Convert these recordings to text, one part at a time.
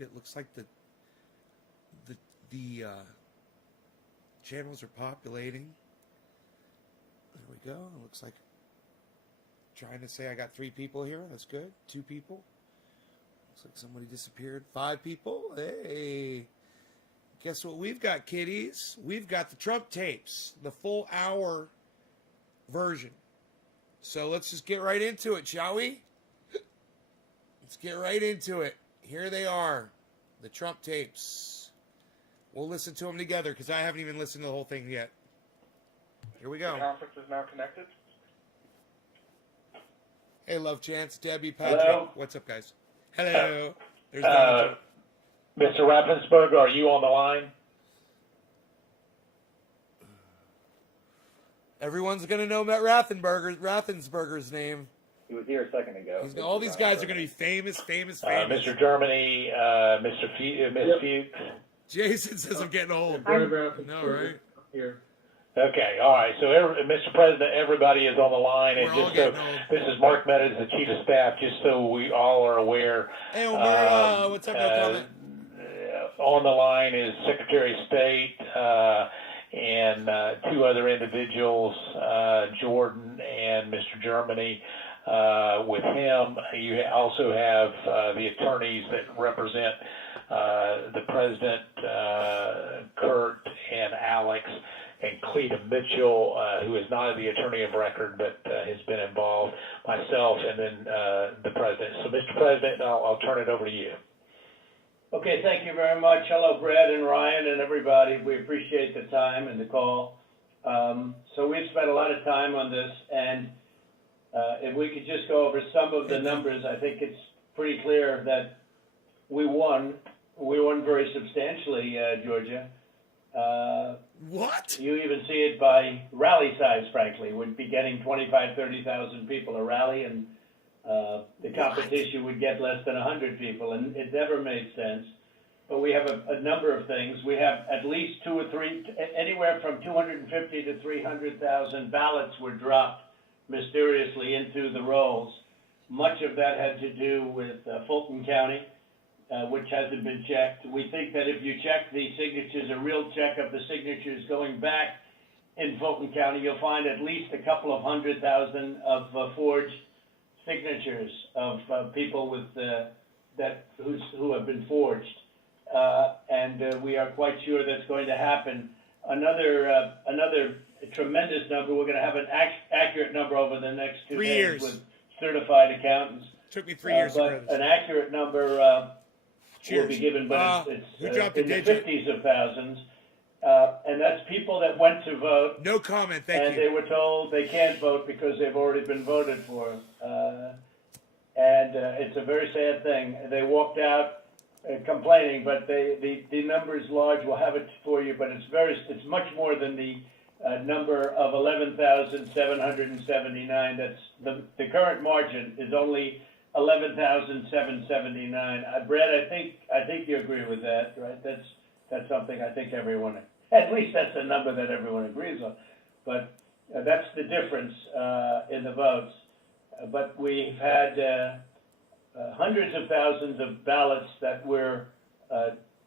live. It looks like the the channels are populating. There we go. It looks like trying to say I got 3 people here. That's good. 2 people. Looks like somebody disappeared. 5 people. Hey. Guess what we've got, kiddies? We've got the Trump tapes, the full hour version. So let's just get right into it, shall we? Let's get right into it. Here they are, the Trump tapes. We'll listen to them together because I haven't even listened to the whole thing yet. Here we go. The conference is now connected. Hey, Love Chance, Debbie, Patrick. Hello? What's up, guys? Hello. There's Mr. Raffensperger, are you on the line? Everyone's going to know Matt Raffensperger's name. He was here a second ago. All these guys are going to be famous. Mr. Germany, Miss Fuchs. Jason says I'm getting old. No, right? Here. Okay, all right. So, Mr. President, everybody is on the line, and We're all just so getting old. this is Mark Meadows, the Chief of Staff. Just so we all are aware. Hey, Omer, what's up? No comment. On the line is Secretary of State and 2 other individuals, Jordan and Mr. Germany. With him, you also have the attorneys that represent the President, Kurt and Alex, and Cleta Mitchell, who is not the attorney of record but has been involved, myself, and then the President. So, Mr. President, I'll turn it over to you. Okay, thank you very much. Hello, Brad and Ryan and everybody. We appreciate the time and the call. So we've spent a lot of time on this, and if we could just go over some of the numbers, I think it's pretty clear that we won. We won very substantially, Georgia. What? You even see it by rally size, frankly. We'd be getting 25,000, 30,000 people a rally, and the competition would get less than 100 people, and it never made sense. But we have a number of things. We have at least 2 or 3, anywhere from 250 to 300,000 ballots were dropped mysteriously into the rolls. Much of that had to do with Fulton County, which hasn't been checked. We think that if you check the signatures, a real check of the signatures going back in Fulton County, you'll find at least a couple of 100,000 of forged signatures of people with who have been forged, and we are quite sure that's going to happen. Another tremendous number. We're going to have an accurate number over the next 2 3 days years. with certified accountants. Took me 3 years to but learn this. an accurate number will be given, but who it's dropped a in the digit? 50s of thousands, and that's people that went to vote. No comment, thank And you. they were told they can't vote because they've already been voted for. And it's a very sad thing. They walked out complaining, but the number is large. We'll have it for you, but it's much more than the number of 11,779. That's the current margin is only 11,779. Brad, I think you agree with that, right? That's something I think everyone, at least that's a number that everyone agrees on. But that's the difference in the votes. But we've had hundreds of thousands of ballots that we're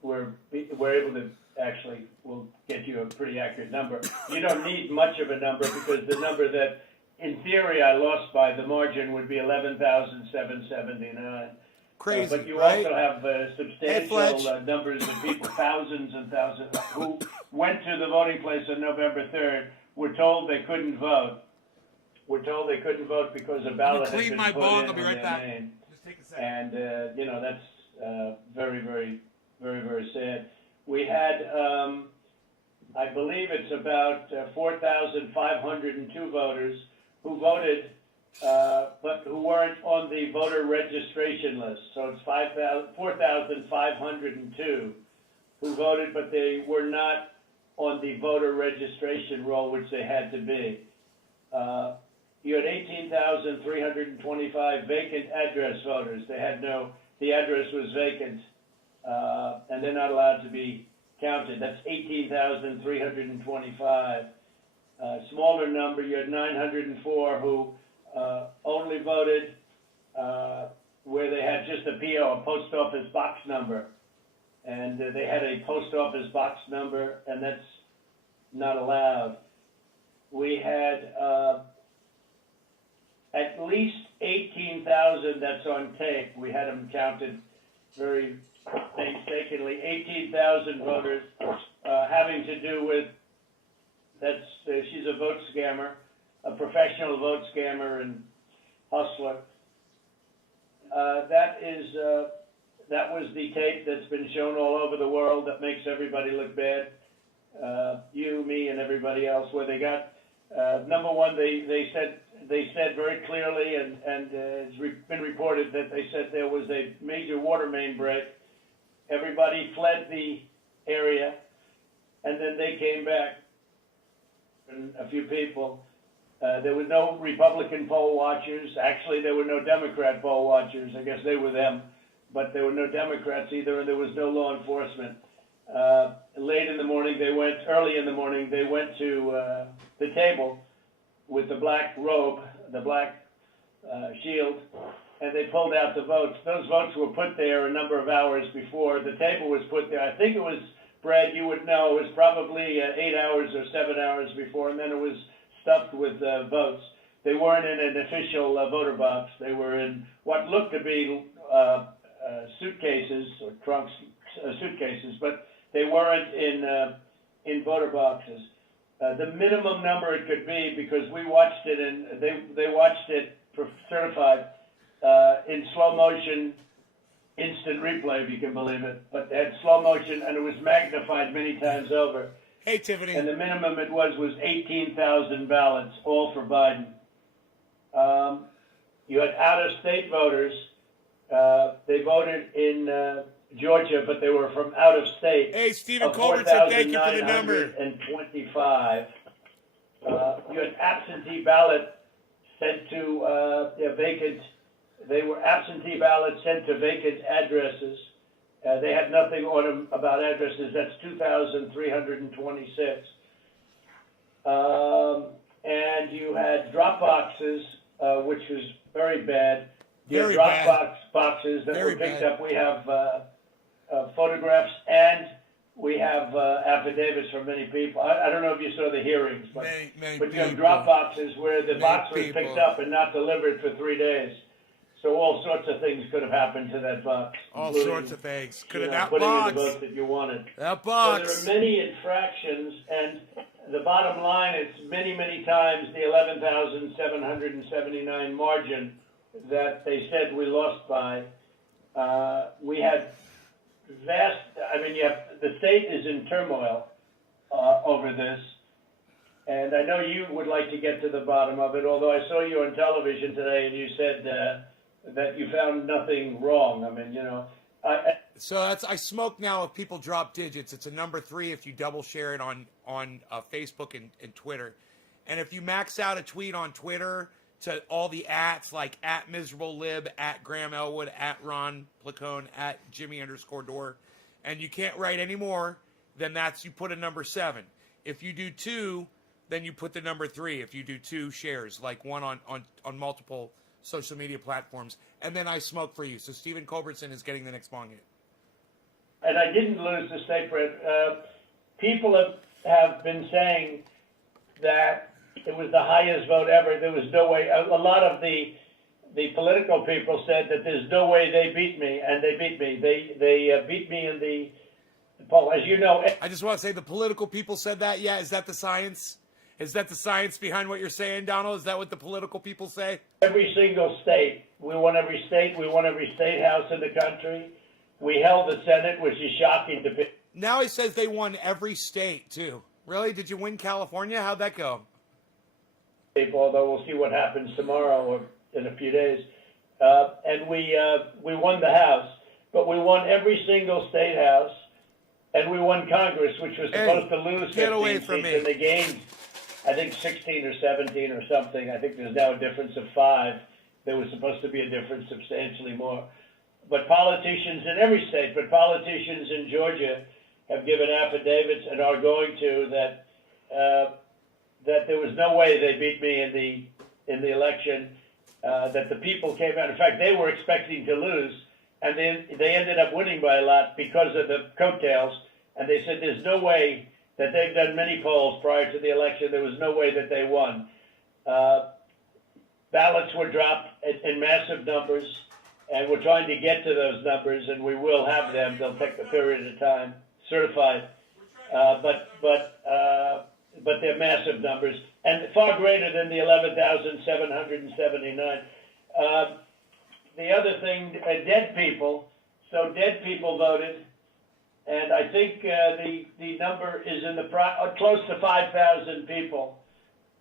able to actually, we'll get you a pretty accurate number. You don't need much of a number because the number that, in theory, I lost by the margin would be 11,779. Crazy, but you right? also have substantial Fletch. numbers of people, thousands and thousands, who went to the voting place on November 3rd, were told they couldn't vote. Were told they couldn't vote because a ballot had clean been my put bong, in I'll be on right their back. name. Just take a second. And, that's very, very, very, very sad. We had, I believe it's about 4,502 voters who voted, but who weren't on the voter registration list. So it's 4,502 who voted, but they were not on the voter registration roll, which they had to be. You had 18,325 vacant address voters. They had the address was vacant, and they're not allowed to be counted. That's 18,325. Smaller number, you had 904 who only voted where they had just a PO, a post office box number, and they had a post office box number, and that's not allowed. We had at least 18,000, that's on tape. We had them counted very painstakingly. 18,000 voters having to do with, she's a vote scammer, a professional vote scammer and hustler. That was the tape that's been shown all over the world that makes everybody look bad. You, me, and everybody else. Where they got number one, they said very clearly, and it's been reported that they said there was a major water main break. Everybody fled the area, and then they came back, and a few people. There were no Republican poll watchers. Actually, there were no Democrat poll watchers. I guess they were them, but there were no Democrats either, and there was no law enforcement. Early in the morning, they went to the table with the black robe, the black shield, and they pulled out the votes. Those votes were put there a number of hours before. The table was put there. I think it was, Brad, you would know, it was probably 8 hours or 7 hours before, and then it was stuffed with votes. They weren't in an official voter box. They were in what looked to be suitcases or trunks, suitcases, but they weren't in voter boxes. The minimum number it could be, because we watched it and they watched it certified in slow motion, instant replay, if you can believe it. But it had slow motion, and it was magnified many times over. Hey, Tiffany. And the minimum it was 18,000 ballots, all for Biden. You had out-of-state voters. They voted in Georgia, but they were from out of state. Hey, Stephen Colbert said thank you for the number. 4,925. You had absentee ballot sent to vacant. They were absentee ballots sent to vacant addresses. They had nothing on them about addresses. That's 2,326. And you had drop boxes, which was very bad. You had drop boxes that were picked up. We have photographs, and we have affidavits from many people. I don't know if you saw the hearings, but you have drop boxes where the box was picked up and not delivered for 3 days. So all sorts of things could have happened to that box. All sorts of things. Could have that putting box. in the vote that you wanted. That box. So there are many infractions, and the bottom line is many, many times the 11,779 margin that they said we lost by. We had vast, the state is in turmoil over this. And I know you would like to get to the bottom of it, although I saw you on television today and you said that you found nothing wrong. So I smoke now if people drop digits. It's a number 3 if you double share it on Facebook and Twitter. And if you max out a tweet on Twitter to all the ats, like @MiserableLib, @Graham Elwood, @Ron Placone, @Jimmy_Dore, and you can't write any more, then you put a number 7. If you do 2, then you put the number 3. If you do 2 shares, like one on multiple social media platforms, and then I smoke for you. So Stephen Culbertson is getting the next bong hit. And I didn't lose the state, Fred. People have been saying that it was the highest vote ever. There was no way. A lot of the political people said that there's no way they beat me, and they beat me. They beat me in the poll. As you know, I just want to say the political people said that. Yeah, is that the science? Is that the science behind what you're saying, Donald? Is that what the political people say? Every single state. We won every state. We won every state house in the country. We held the Senate, which is shocking to people. Now he says they won every state, too. Really? Did you win California? How'd that go? Although we'll see what happens tomorrow or in a few days. And we won the House, but we won every single state house, and we won Congress, which was supposed to lose 15 seats, and they gained, I think, 16 or 17 or something. I think there's now a difference of 5. There was supposed to be a difference substantially more. But politicians in every state, but politicians in Georgia have given affidavits and are going to that there was no way they beat me in the election. That the people came out. In fact, they were expecting to lose, and they ended up winning by a lot because of the coattails. And they said there's no way that they've done many polls prior to the election. There was no way that they won. Ballots were dropped in massive numbers, and we're trying to get to those numbers, and we will have them. They'll take a period of time, certified, but they're massive numbers and far greater than the 11,779. The other thing, dead people. So dead people voted, and I think the number is in the close to 5,000 people.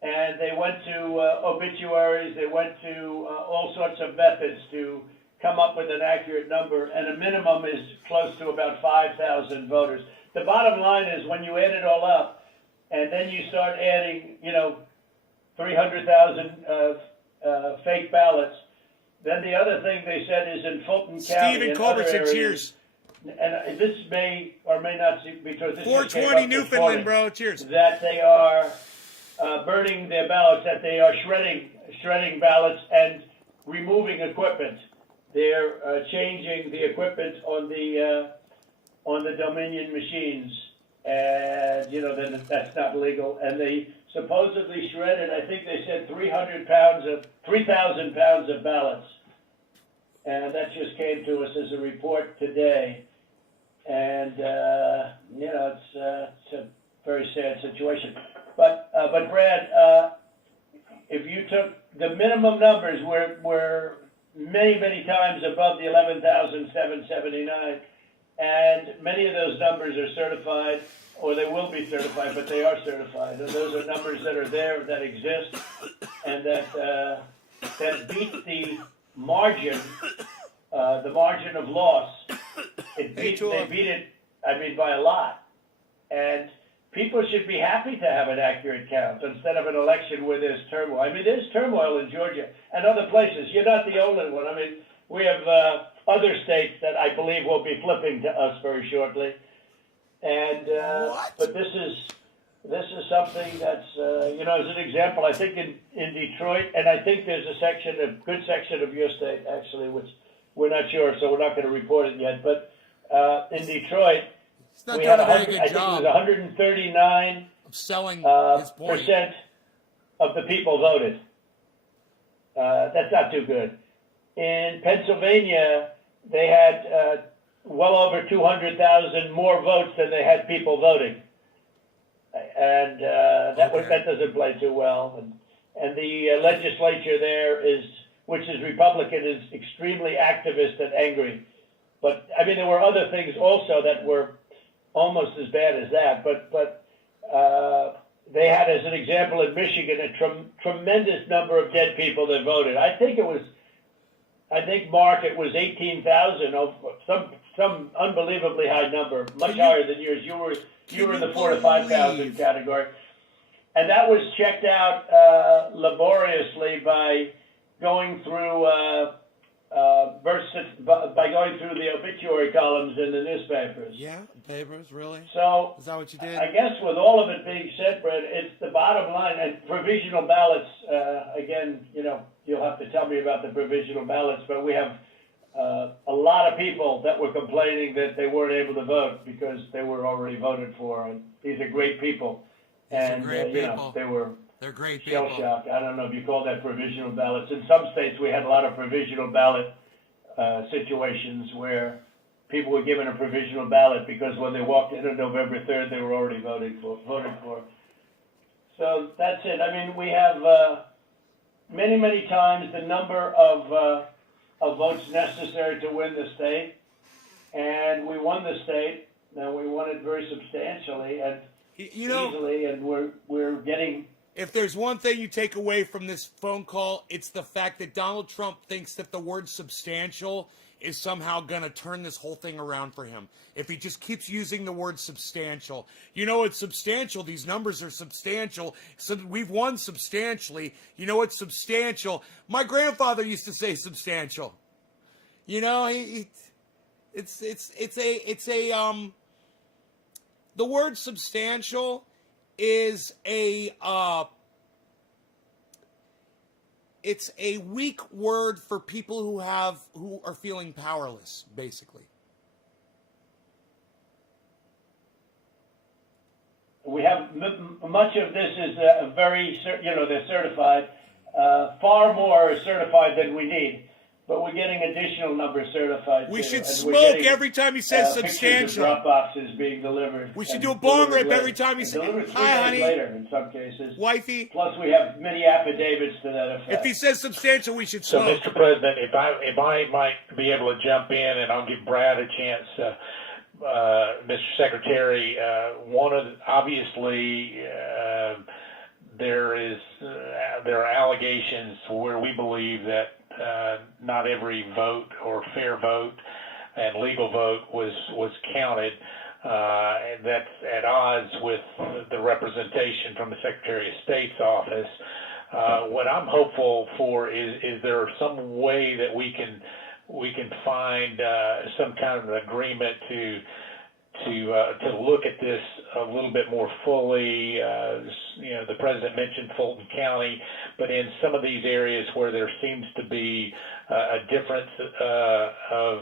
And they went to obituaries, they went to all sorts of methods to come up with an accurate number, and a minimum is close to about 5,000 voters. The bottom line is when you add it all up, and then you start adding, 300,000 fake ballots, then the other thing they said is in Fulton County Stephen and Colbert other said areas, cheers. and this may or may not see, because this just came 420 up this Newfoundland, morning, bro. Cheers. that they are burning their ballots, that they are shredding ballots and removing equipment. They're changing the equipment on the Dominion machines, and then that's not legal. And they supposedly shredded, I think they said 3,000 pounds of ballots, and that just came to us as a report today. And it's a very sad situation. But Brad, if you took the minimum numbers were many times above the 11,779, and many of those numbers are certified, or they will be certified, but they are certified. And those are numbers that are there, that exist, and that beat the margin of loss. They beat it, by a lot. And people should be happy to have an accurate count instead of an election where there's turmoil. There's turmoil in Georgia and other places. You're not the only one. We have other states that I believe will be flipping to us very shortly. And but this is something that's as an example. I think in Detroit, and I think there's a good section of your state actually, which we're not sure, so we're not going to report it yet. But in Detroit, He's not we doing had a very good I think job it was 139 of selling his point. percent of the people voted. That's not too good. In Pennsylvania, they had well over 200,000 more votes than they had people voting, and that doesn't play too well. And the legislature there which is Republican, is extremely activist and angry. But there were other things also that were almost as bad as that. But they had, as an example, in Michigan, a tremendous number of dead people that voted. I think Mark, it was 18,000, some unbelievably high number, much higher than yours. You were in the 4,000 to 5,000 category, and that was checked out laboriously by going through the obituary columns in the newspapers. Yeah, papers, really? So is that what you did? I guess with all of it being said, Brett, it's the bottom line. And provisional ballots, again, you'll have to tell me about the provisional ballots, but we have a lot of people that were complaining that they weren't able to vote because they were already voted for. And these are great people. They're great people. Shell-shocked. I don't know if you call that provisional ballots. In some states, we had a lot of provisional ballot situations where people were given a provisional ballot because when they walked in on November 3rd, they were already voted for. So that's it. We have many times the number of votes necessary to win the state, and we won the state. Now we won it very substantially and easily, and we're getting. If there's one thing you take away from this phone call, it's the fact that Donald Trump thinks that the word substantial is somehow going to turn this whole thing around for him. If he just keeps using the word substantial. It's substantial. These numbers are substantial. So we've won substantially. It's substantial. My grandfather used to say substantial. The word substantial is it's a weak word for people who are feeling powerless, basically. We have much of this is very, they're certified. Far more certified than we need, but we're getting additional numbers certified. We too. should And we're smoke getting, every time he says pictures substantial. of drop boxes being delivered. We should and do a bong delivered rip later. every time he says, Delivered 3 "Hi, days honey." later in some cases. Wifey. Plus, we have many affidavits to that effect. If he says substantial, we should So, smoke. Mr. President, if I might be able to jump in, and I'll give Brad a chance, Mr. Secretary, obviously there are allegations where we believe that not every vote or fair vote and legal vote was counted. And that's at odds with the representation from the Secretary of State's office. What I'm hopeful for is there some way that we can find some kind of an agreement to look at this a little bit more fully. The president mentioned Fulton County, but in some of these areas where there seems to be a difference of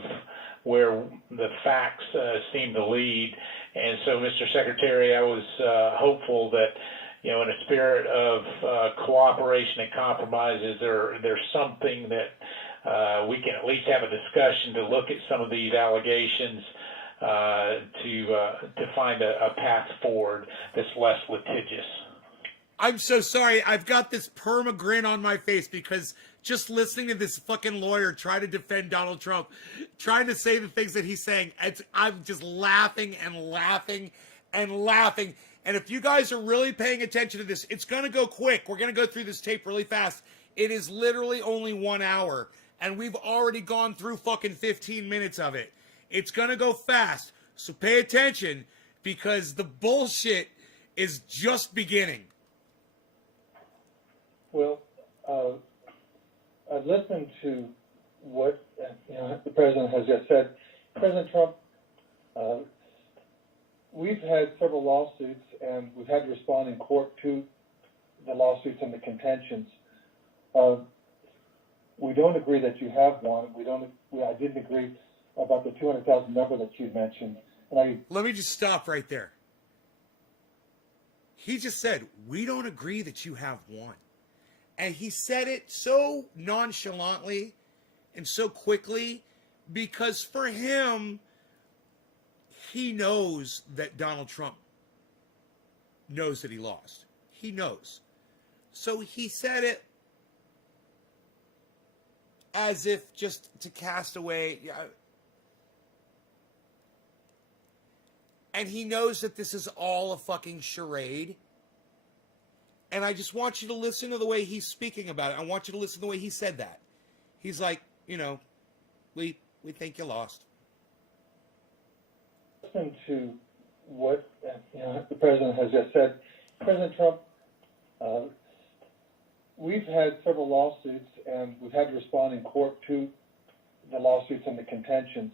where the facts seem to lead. And so, Mr. Secretary, I was hopeful that, in a spirit of cooperation and compromises, there's something that we can at least have a discussion to look at some of these allegations to find a path forward that's less litigious. I'm so sorry. I've got this perma grin on my face because just listening to this fucking lawyer try to defend Donald Trump, trying to say the things that he's saying, I'm just laughing and laughing and laughing. And if you guys are really paying attention to this, it's going to go quick. We're going to go through this tape really fast. It is literally only 1 hour, and we've already gone through fucking 15 minutes of it. It's going to go fast, so pay attention because the bullshit is just beginning. Well, I've listened to what the president has just said. President Trump, we've had several lawsuits, and we've had to respond in court to the lawsuits and the contentions. We don't agree that you have one. I didn't agree about the 200,000 number that you mentioned. Let me just stop right there. He just said, we don't agree that you have one. And he said it so nonchalantly and so quickly because for him, he knows that Donald Trump knows that he lost. He knows. So he said it as if just to cast away. And he knows that this is all a fucking charade. And I just want you to listen to the way he's speaking about it. I want you to listen to the way he said that. He's like, we think you lost. Listen to what the president has just said. President Trump, we've had several lawsuits, and we've had to respond in court to the lawsuits and the contentions.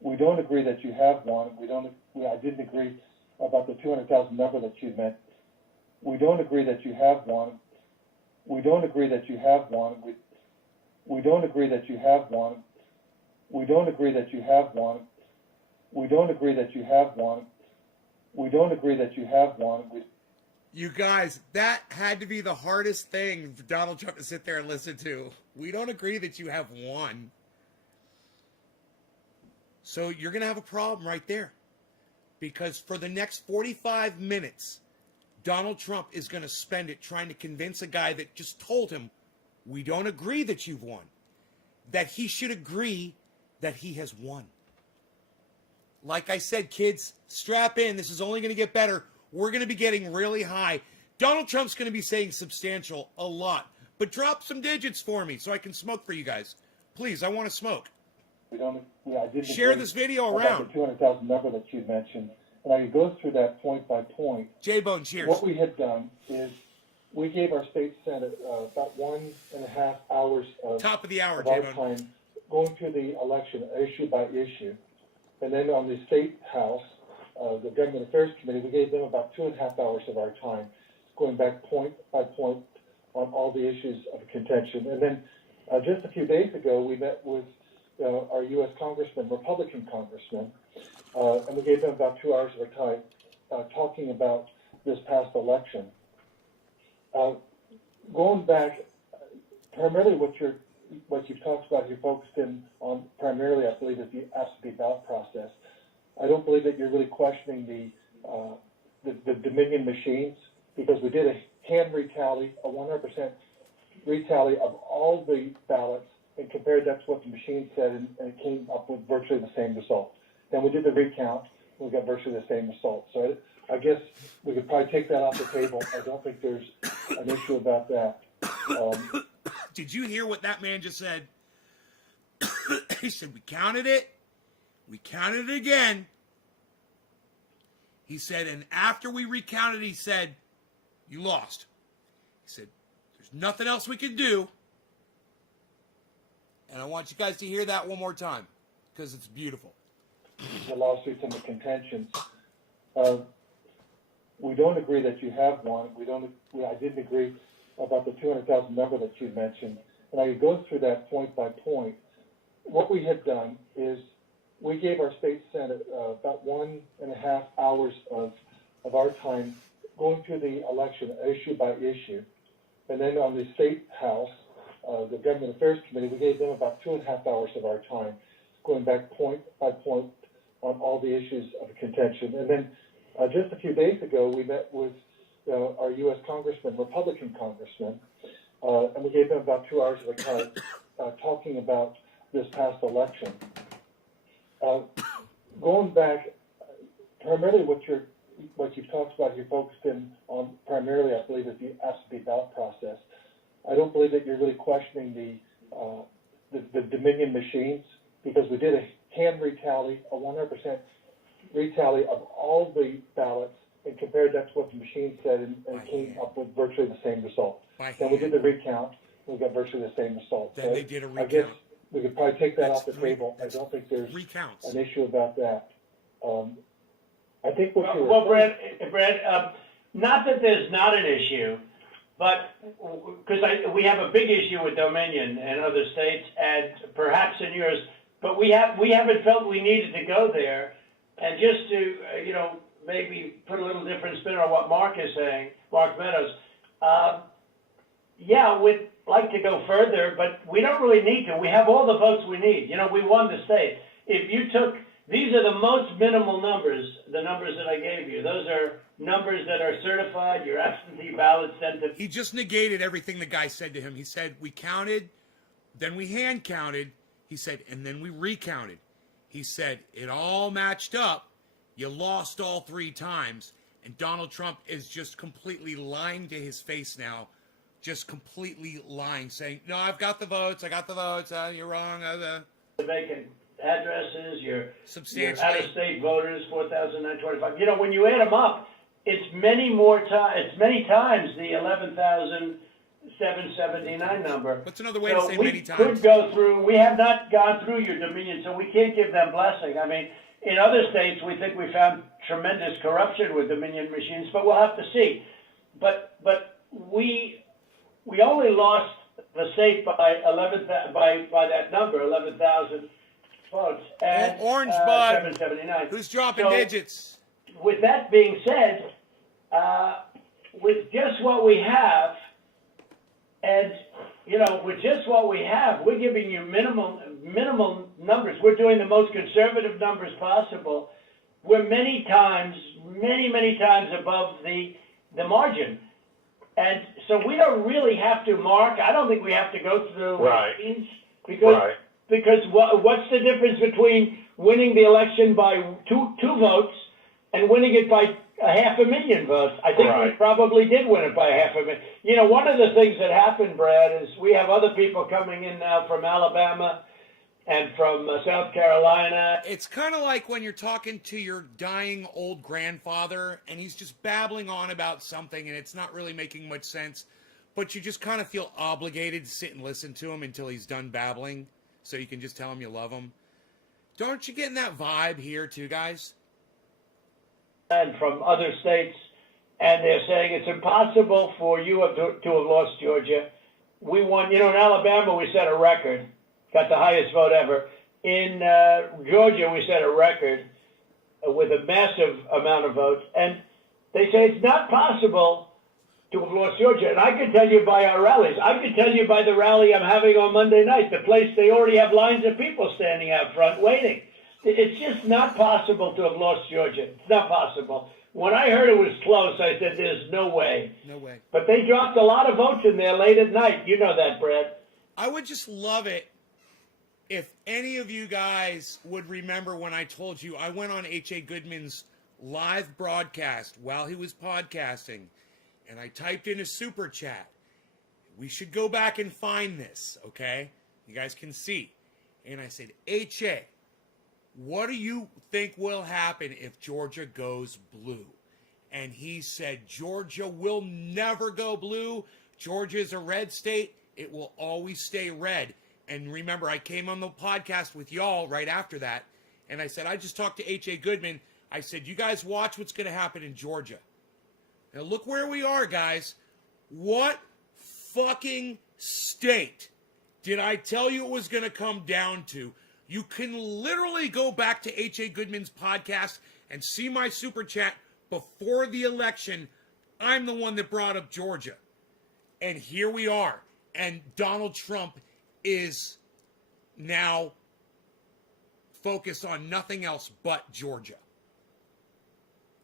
We don't agree that you have one. I didn't agree about the 200,000 number that you meant. We don't agree that you have one. We don't agree that you have one. We don't agree that you have one. We don't agree that you have one. We don't agree that you have one. We don't agree that you have one. You guys, that had to be the hardest thing for Donald Trump to sit there and listen to. We don't agree that you have one. So you're going to have a problem right there. Because for the next 45 minutes, Donald Trump is going to spend it trying to convince a guy that just told him, we don't agree that you've won, that he should agree that he has won. Like I said, kids, strap in. This is only going to get better. We're going to be getting really high. Donald Trump's going to be saying substantial a lot. But drop some digits for me so I can smoke for you guys. Please, I want to smoke. I didn't Share agree this video about around. the 200,000 number that you mentioned. And I go through that point by point. J-Bone, cheers. What we had done is we gave our state senate about 1.5 hours of, Top of the hour, our J-Bone. time going through the election issue by issue. And then on the state house, the government affairs committee, we gave them about 2.5 hours of our time, going back point by point on all the issues of contention. And then just a few days ago, we met with our U.S. congressman, Republican congressman, and we gave them about 2 hours of our time talking about this past election. Going back, primarily what you've talked about, you're focused in on primarily, I believe, is the absentee ballot process. I don't believe that you're really questioning the Dominion machines, because we did a hand retally, a 100% retally of all the ballots, and compared that to what the machine said, and it came up with virtually the same result. Then we did the recount, and we got virtually the same result. So I guess we could probably take that off the table. I don't think there's an issue about that. Did you hear what that man just said? He said, we counted it again. He said, and after we recounted, he said, you lost. He said, there's nothing else we can do. And I want you guys to hear that one more time, because it's beautiful. The lawsuits and the contentions. We don't agree that you have one. I didn't agree about the 200,000 number that you mentioned. And I could go through that point by point. What we had done is we gave our state senate about 1.5 hours of our time going through the election issue by issue. And then on the state house, the government affairs committee, we gave them about 2.5 hours of our time going back point by point on all the issues of contention. And then just a few days ago, we met with our U.S. congressman, Republican congressman, and we gave them about 2 hours of our time talking about this past election. Going back, primarily what you've talked about, you're focused in on primarily, I believe, is the absentee ballot process. I don't believe that you're really questioning the Dominion machines, because we did a hand retally, a 100% retally of all the ballots, and compared that to what the machine said, and it came up with virtually the same result. Then we did the recount, and we got virtually the same result. Then they did a recount. I guess we could probably take that off the table. I don't think there's recounts. an issue about that. I think what you're Well, Brad, not that there's not an issue, but because we have a big issue with Dominion and other states, and perhaps in yours, but we haven't felt we needed to go there. And just to maybe put a little different spin on what Mark is saying, Mark Meadows. Yeah, we'd like to go further, but we don't really need to. We have all the votes we need. We won the state. If you took, these are the most minimal numbers, the numbers that I gave you. Those are numbers that are certified, your absentee ballots sent to... He just negated everything the guy said to him. He said, we counted, then we hand counted. He said, and then we recounted. He said, it all matched up. You lost all 3 times. And Donald Trump is just completely lying to his face now. Just completely lying, saying, no, I've got the votes. You're wrong. Vacant addresses, your Substantially. out-of-state voters, 4,925. When you add them up, it's many times the 11,779 number. What's another way to say many times? We could go through. We have not gone through your Dominion, so we can't give them blessing. I mean, in other states, we think we found tremendous corruption with Dominion machines, but we'll have to see. But we only lost the state by that number, 11,000 votes. And, Orange Bud, 779. who's dropping digits? With that being said, with just what we have, and with just what we have, we're giving you minimum numbers. We're doing the most conservative numbers possible. We're many times above the margin. And so we don't really have to, Mark. I don't think we have to go through machines because what's the difference between winning the election by two votes and winning it by 500,000 votes? I think we probably did win it by 500,000. One of the things that happened, Brad, is we have other people coming in now from Alabama and from South Carolina. It's kind of like when you're talking to your dying old grandfather and he's just babbling on about something and it's not really making much sense, but you just kind of feel obligated to sit and listen to him until he's done babbling so you can just tell him you love him. Aren't you getting that vibe here too, guys? And from other states, and they're saying it's impossible for you to have lost Georgia. We won, in Alabama we set a record, got the highest vote ever. In Georgia we set a record with a massive amount of votes, and they say it's not possible to have lost Georgia. And I can tell you by our rallies. I can tell you by the rally I'm having on Monday night. The place, they already have lines of people standing out front waiting. It's just not possible to have lost Georgia. It's not possible. When I heard it was close, I said, there's no way. No way. But they dropped a lot of votes in there late at night. You know that, Brad. I would just love it if any of you guys would remember when I told you I went on H.A. Goodman's live broadcast while he was podcasting, and I typed in a super chat. We should go back and find this, okay? You guys can see. And I said, H.A., what do you think will happen if Georgia goes blue? And he said, Georgia will never go blue. Georgia is a red state. It will always stay red. And remember, I came on the podcast with y'all right after that, and I said, I just talked to H.A. Goodman. I said, you guys watch what's going to happen in Georgia. Now look where we are, guys. What fucking state did I tell you it was going to come down to? You can literally go back to H.A. Goodman's podcast and see my super chat before the election. I'm the one that brought up Georgia. And here we are. And Donald Trump is now focused on nothing else but Georgia.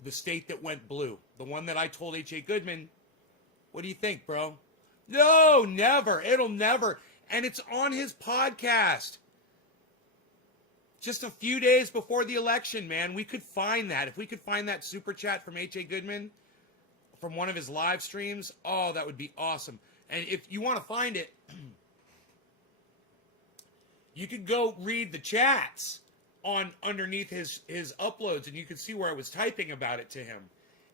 The state that went blue. The one that I told H.A. Goodman, what do you think, bro? No, never. It'll never. And it's on his podcast. Just a few days before the election, man. We could find that. If we could find that super chat from H.A. Goodman from one of his live streams, oh, that would be awesome. And if you want to find it, you could go read the chats on underneath his uploads, and you could see where I was typing about it to him.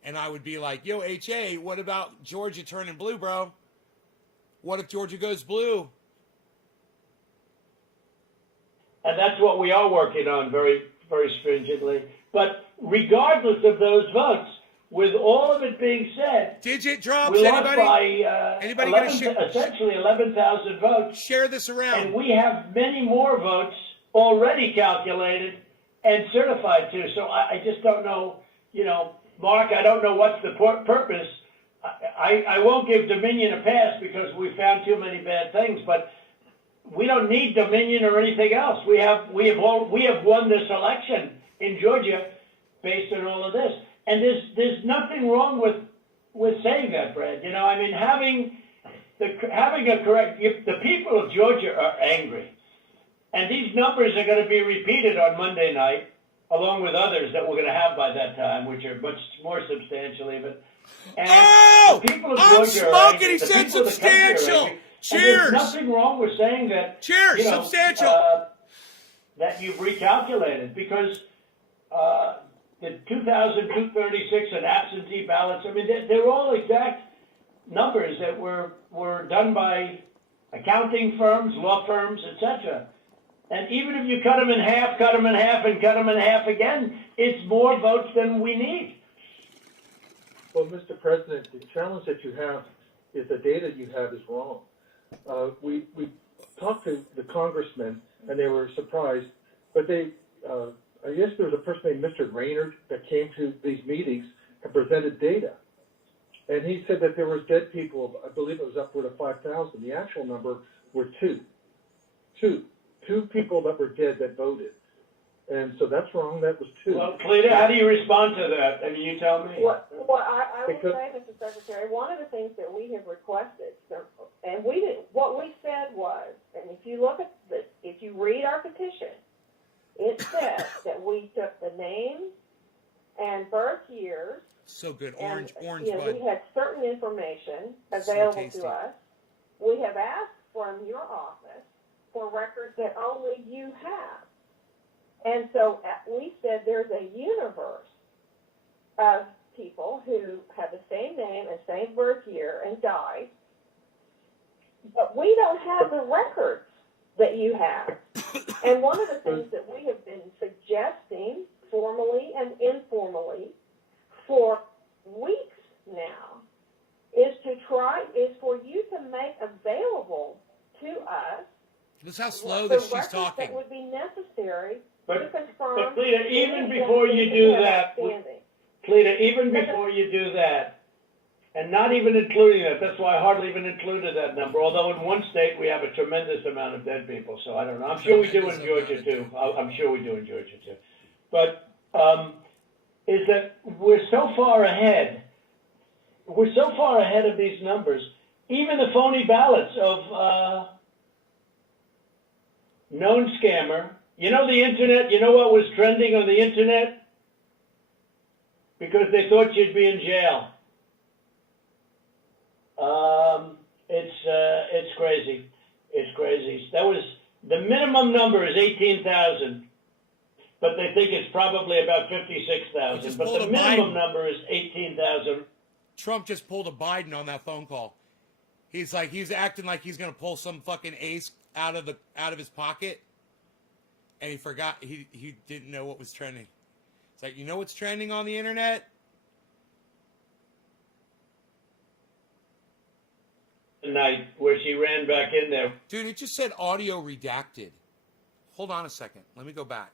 And I would be like, yo, H.A., what about Georgia turning blue, bro? What if Georgia goes blue? And that's what we are working on very, very stringently. But regardless of those votes, with all of it being said, digit drops, we lost anybody? by Anybody 11,000 votes. Share this around. And we have many more votes already calculated and certified to. So I just don't know, Mark, I don't know what's the purpose. I won't give Dominion a pass because we found too many bad things, but we don't need Dominion or anything else. We have won this election in Georgia based on all of this. And there's nothing wrong with saying that, Brad. Having a correct, the people of Georgia are angry. And these numbers are going to be repeated on Monday night, along with others that we're going to have by that time, which are much more substantial even. And oh! the people of I'm Georgia are smoking! angry. He The said people of the country are substantial! angry. Cheers! And there's nothing wrong with saying that. Cheers! Substantial! That you've recalculated, because the 2,236 and absentee ballots, they're all exact numbers that were done by accounting firms, law firms, etc. And even if you cut them in half, cut them in half, and cut them in half again, it's more votes than we need. Well, Mr. President, the challenge that you have is the data you have is wrong. We talked to the congressmen, and they were surprised, but I guess there was a person named Mr. Raynard that came to these meetings and presented data. And he said that there was dead people, I believe it was upward of 5,000. The actual number were two people that were dead that voted. And so that's wrong. That was two. Well, Cleta, how do you respond to that? You tell me. Well, I will say, Mr. Secretary, one of the things that we have requested, and what we said was, and if you read our petition, it says that we took the names and birth years. So good. And, Orange bud. we had certain information So available tasty. to us. We have asked from your office for records that only you have. And so we said there's a universe of people who have the same name and same birth year and died, but we don't have the records that you have. And one of the things that we have been suggesting formally and informally for weeks how slow the that she's records talking. that would be necessary to But confirm. Cleta, even any before you things do have that, outstanding. Cleta, even before you do that, and not even including that, that's why I hardly even included that number, although in one state we have a tremendous amount of dead people, so I don't know. I'm sure we do in Tremendous Georgia amount of too. dead I'm sure we do in Georgia too. But, is that we're so far ahead. We're so far ahead of these numbers. Even the phony ballots of, known scammer. You know the internet, you know what was trending on the internet? Because they thought you'd be in jail. It's crazy. It's crazy. That was, the minimum number is 18,000, but they think it's probably about 56,000. But pulled the a minimum Biden. number is 18,000. Trump just pulled a Biden on that phone call. He's acting like he's gonna pull some fucking ace out of his pocket, and he forgot he didn't know what was trending. It's like, you know what's trending on the internet? Night where she ran back in there. Dude, it just said audio redacted. Hold on a second. Let me go back.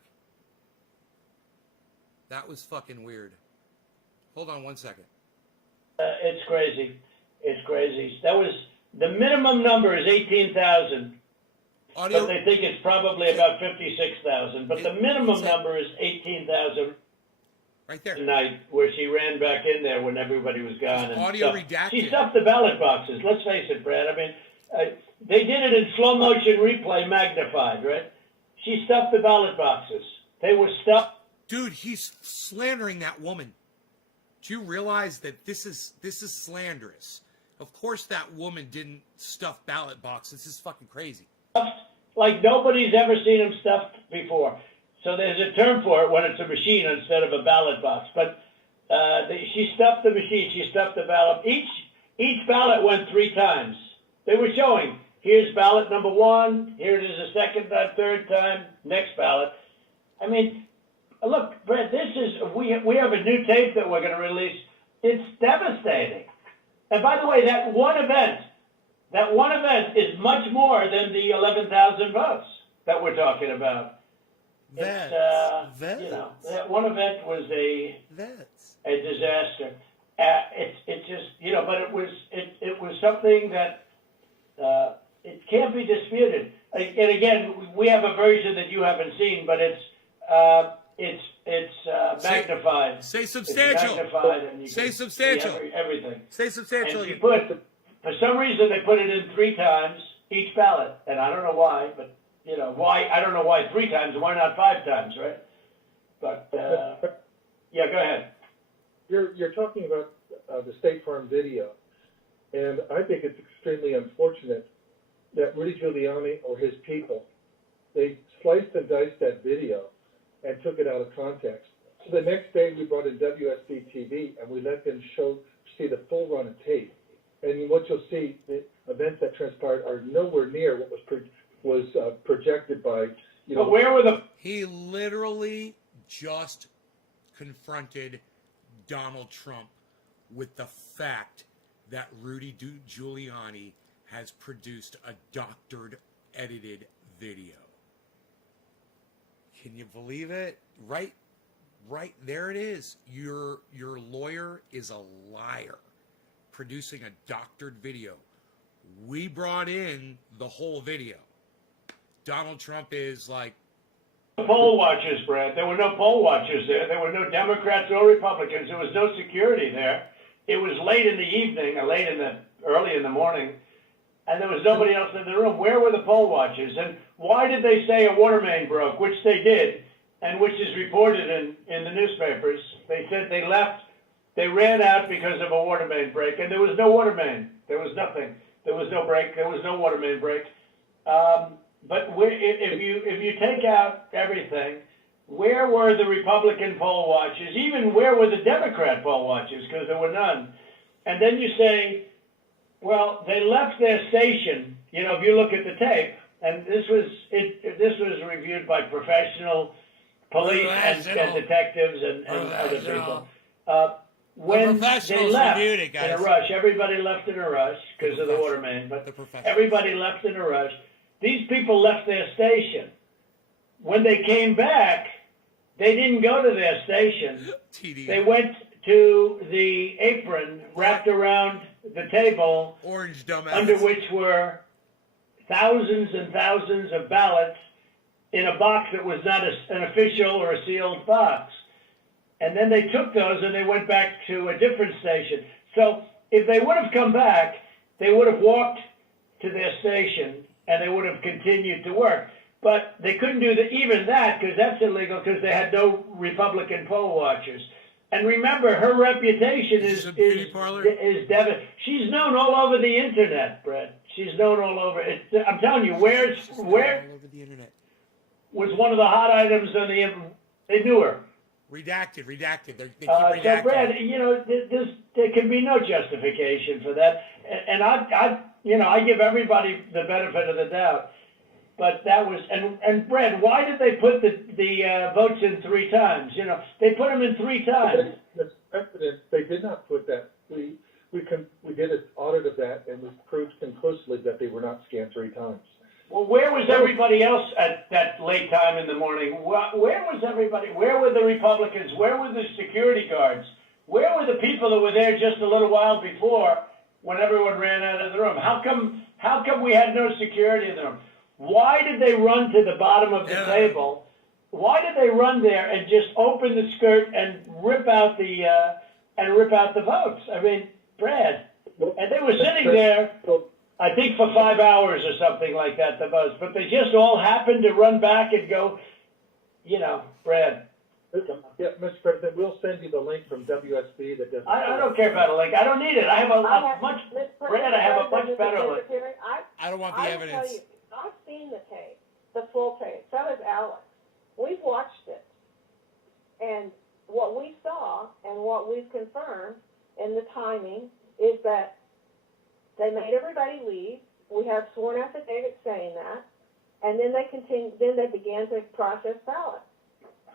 That was fucking weird. Hold on one second. It's crazy. It's crazy. That was, the minimum number is 18,000. Audio. But they think it's probably about 56,000. But the minimum number is 18,000 Right there. tonight, where she ran back in there when everybody was gone. And Audio stuffed. redacted. She stuffed the ballot boxes. Let's face it, Brad. I mean, they did it in slow motion replay, magnified, right? She stuffed the ballot boxes. They were stuffed. Dude, he's slandering that woman. Do you realize that this is slanderous? Of course that woman didn't stuff ballot boxes. This is fucking crazy. Like nobody's ever seen them stuffed before. So there's a term for it when it's a machine instead of a ballot box. But she stuffed the machine. She stuffed the ballot. Each ballot went 3 times. They were showing, here's ballot number 1. Here it is a second time, third time, next ballot. I mean, look, Brett, we have a new tape that we're going to release. It's devastating. And by the way, that one event is much more than the 11,000 votes that we're talking about. Vets. You know, that one event was a disaster. It just, you know, but it was something that it can't be disputed. And again, we have a version that you haven't seen, but it's magnified. Say substantial. It's magnified, and you Say can substantial. see everything. Say substantial. And for some reason, they put it in 3 times each ballot, and I don't know why, but you know why? I don't know why 3 times. Why not 5 times, right? But yeah, go ahead. You're talking about the State Farm video, and I think it's extremely unfortunate that Rudy Giuliani or his people, they sliced and diced that video and took it out of context. So the next day we brought in WSB TV and we let them see the full run of tape. And what you'll see, the events that transpired are nowhere near what was projected by, you know. But where were the? He literally just confronted Donald Trump with the fact that Rudy Giuliani has produced a doctored, edited video. Can you believe it? Right there it is. Your lawyer is a liar, producing a doctored video. We brought in the whole video. Donald Trump is like, Poll watchers, Brad. There were no poll watchers there. There were no Democrats or Republicans. There was no security there. It was late in the evening, or early in the morning, and there was nobody else in the room. Where were the poll watchers? And why did they say a water main broke, which they did, and which is reported in the newspapers? They said they left, they ran out because of a water main break, and there was no water main. There was nothing. There was no break. There was no water main break. But if you take out everything, where were the Republican poll watchers? Even where were the Democrat poll watchers? Because there were none. And then you say, well, they left their station. You know, if you look at the tape, and this was reviewed by professional police and detectives and other people. When they left in a rush, everybody left in a rush because of the water main, but everybody left in a rush. these people left their station. When they came back, they didn't go to their station. TD. They went to the apron wrapped around the table, Orange dumbass. under which were thousands and thousands of ballots in a box that was not an official or a sealed box. And then they took those and they went back to a different station. So if they would have come back, they would have walked to their station and they would have continued to work. But they couldn't do even that because that's illegal because they had no Republican poll watchers. And remember, her reputation Is is this a beauty parlor? devastating. She's known all over the internet, Brett. She's known all over. I'm telling you, where All over the internet. was one of the hot items on the. They knew her. Redacted. They keep So, redacting. Brad, you know, there can be no justification for that, and I give everybody the benefit of the doubt, but that was, and Brad, why did they put the votes in 3 times? You know, they put them in 3 times. Mr. President, they did not put that. We did an audit of that, and we proved conclusively that they were not scanned 3 times. Well, where was everybody else at that late time in the morning? Where was everybody? Where were the Republicans? Where were the security guards? Where were the people that were there just a little while before when everyone ran out of the room? How come we had no security in the room? Why did they run to the bottom of the table? Why did they run there and just open the skirt and rip out the votes? I mean, Brad, and they were sitting there, I think for 5 hours or something like that, the votes. But they just all happened to run back and go, you know, Brad. Yeah, Mr. President, we'll send you the link from WSB that does. I don't care about a link. I don't need it. I have a much better link. I don't want the I will evidence. tell you, I've seen the tape, the full tape. So has Alex. We've watched it. And what we saw and what we've confirmed in the timing is that they made everybody leave. We have sworn affidavits saying that. And then they began to process ballots.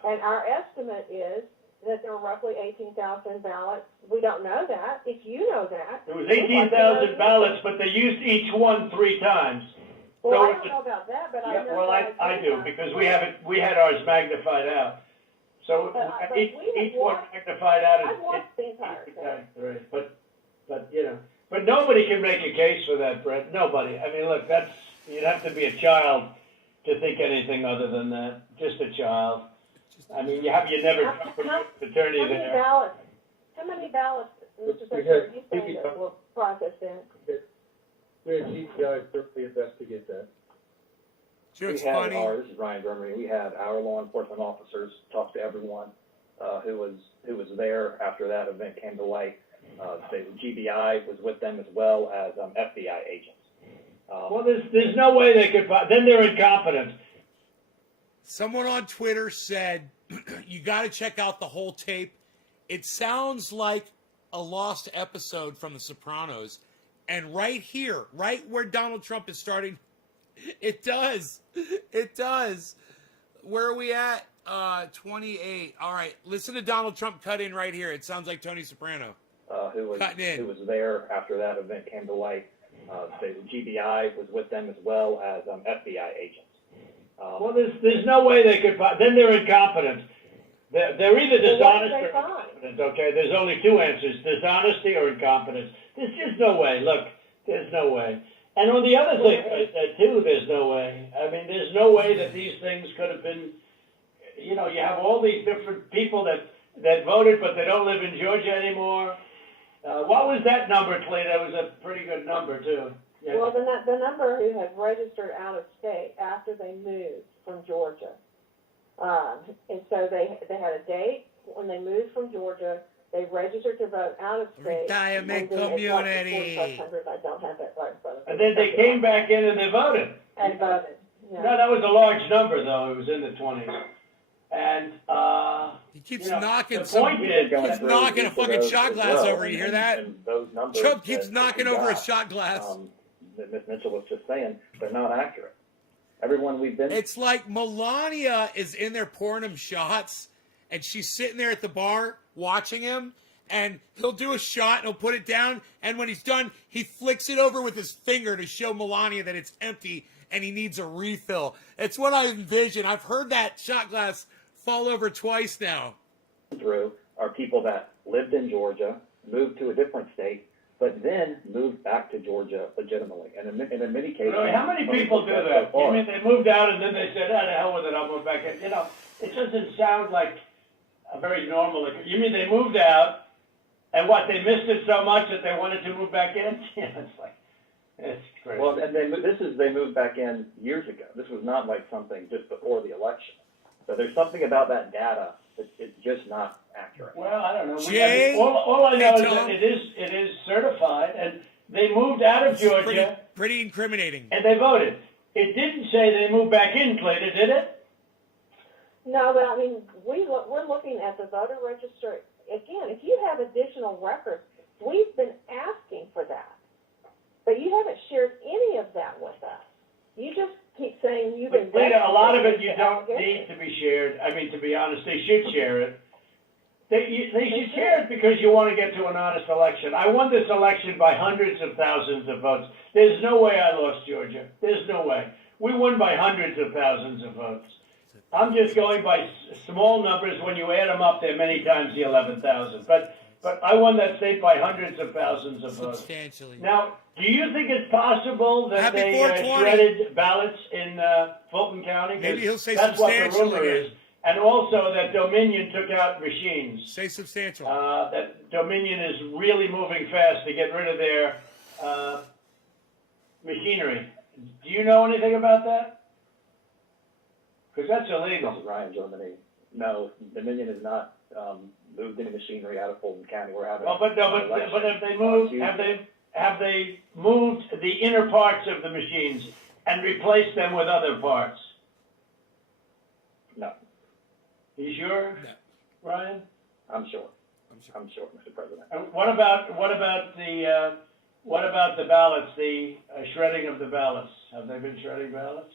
And our estimate is that there were roughly 18,000 ballots. We don't know that. If you know that. There was 18,000 ballots, but they used each one 3 times. Well, So I it don't was- know about that, but I Yeah, know well, that I do, because we had ours magnified out. So But each we have one watched- magnified out I've is. watched the entire thing. Right, but, you know, but nobody can make a case for that, Brett. Nobody. I mean, look, you'd have to be a child to think anything other than that. Just a child. I mean, you never come from an attorney How many there. ballots, Mr. We Secretary, had you think that were processed in? We had GPI thoroughly investigate that. Sure, it's We had funny. this is Ryan Germany. We had our law enforcement officers talk to everyone who was there after that event came to light. The GBI was with them as well as FBI agents. Well, there's no way they could. Then they're incompetent. Someone on Twitter said, you got to check out the whole tape. It sounds like a lost episode from The Sopranos. And right here, right where Donald Trump is starting, it does. It does. Where are we at? 28. All right. Listen to Donald Trump cut in right here. It sounds like Tony Soprano. Who was there after that event came to light. The GBI was with them as well as FBI agents. Well, there's no way they could. Then they're incompetent. They're either dishonest or incompetent. Okay, there's only 2 answers: dishonesty or incompetence. There's just no way. Look, there's no way. And on the other thing I said too, there's no way. I mean, there's no way that these things could have been. You know, you have all these different people that voted, but they don't live in Georgia anymore. What was that number, Clay? That was a pretty good number too. Yeah. Well, the number who have registered out of state after they moved from Georgia. And so they had a date when they moved from Georgia. They registered to vote out of state. Retirement and then it got to community. 4,500. I don't have that right in front of me. And then they came back in and they voted. And voted. Yeah. No, that was a large number though. It was in the 20s. And He keeps you know, knocking the some. point is, He's knocking a fucking shot glass over. You hear that? And those numbers Trump keeps that knocking we over a got, shot glass. that Ms. Mitchell was just saying, they're not accurate. Everyone we've been It's like Melania is in there pouring him shots, and she's sitting there at the bar watching him, and he'll do a shot and he'll put it down, and when he's done, he flicks it over with his finger to show Melania that it's empty, and he needs a refill. It's what I envision. I've heard that shot glass fall over twice now. Through are people that lived in Georgia, moved to a different state, but then moved back to Georgia legitimately. And in many cases, Really, how many people do that? You mean they moved out and then they said, "Ah, the hell with it, I'll move back in." You know, it doesn't sound like a very normal. You mean they moved out, and what, they missed it so much that they wanted to move back in? Yeah, it's like, it's crazy. Well, and they moved back in years ago. This was not like something just before the election. So there's something about that data that it's just not accurate. Well, I don't know. Jay? All I know Hey, is Tom. that it is certified, and they moved out of This is Georgia pretty incriminating. and they voted. It didn't say they moved back in, Clayton, did it? No, but I mean, we're looking at the voter register. Again, if you have additional records, we've been asking for that. But you haven't shared any of that with us. You just keep saying you've But Clayton, a lot of it you investigated don't the need to be shared. I mean, to be honest, they should share it. They should share it because you want to get to an honest election. I won this election by hundreds of thousands of votes. There's no way I lost Georgia. There's no way. We won by hundreds of thousands of votes. I'm just going by small numbers. When you add them up, they're many times the 11,000. But I won that state by hundreds of thousands of votes. Substantially. Now, do you think it's possible that Happy they 420. shredded ballots in Fulton County? 'Cause Maybe he'll say that's what the substantial rumor again. is. And also that Dominion took out machines. Say substantial. That Dominion is really moving fast to get rid of their machinery. Do you know anything about that? Because that's This illegal. is Ryan, Germany. No, Dominion has not moved any machinery out of Fulton County. We're having Well, but have they moved? Have they moved the inner parts of the machines and replaced them with other parts? No, You sure, No. Ryan? I'm sure. I'm sure. I'm sure, Mr. President. And what about the ballots? The shredding of the ballots. Have they been shredding ballots?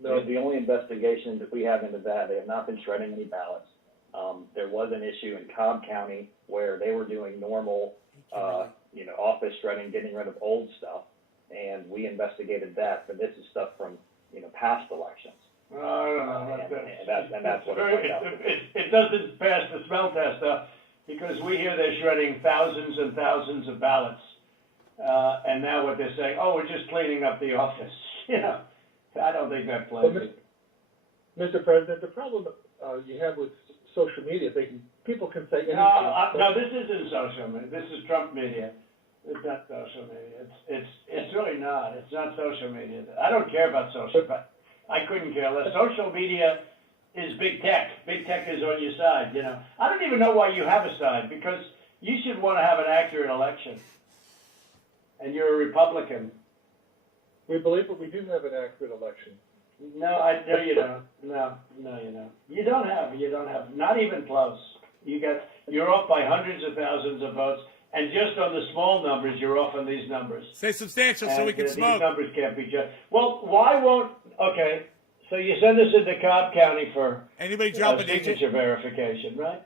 No, the only investigation that we have into that, they have not been shredding any ballots. There was an issue in Cobb County where they were doing normal, office shredding, getting rid of old stuff, and we investigated that. But this is stuff from, past elections. I don't know. And that's what it worked out. It doesn't pass the smell test, because we hear they're shredding thousands and thousands of ballots, and now what they're saying, oh, we're just cleaning up the office. I don't think that plays. Well, Mr. President, the problem you have with social media, people can say anything. No, this isn't social media. This is Trump media. It's not social media. It's really not. It's not social media. I don't care about social, but I couldn't care less. Social media is big tech. Big tech is on your side. I don't even know why you have a side, because you should want to have an accurate election. And you're a Republican. We believe that we do have an accurate election. No, I know you don't. No, you don't. You don't have. Not even close. You're off by hundreds of thousands of votes, and just on the small numbers, you're off on these numbers. Say substantial so we can These smoke. numbers can't be judged. Well, why won't? Okay, so you send us into Cobb County for Anybody drop a signature digit? verification, right?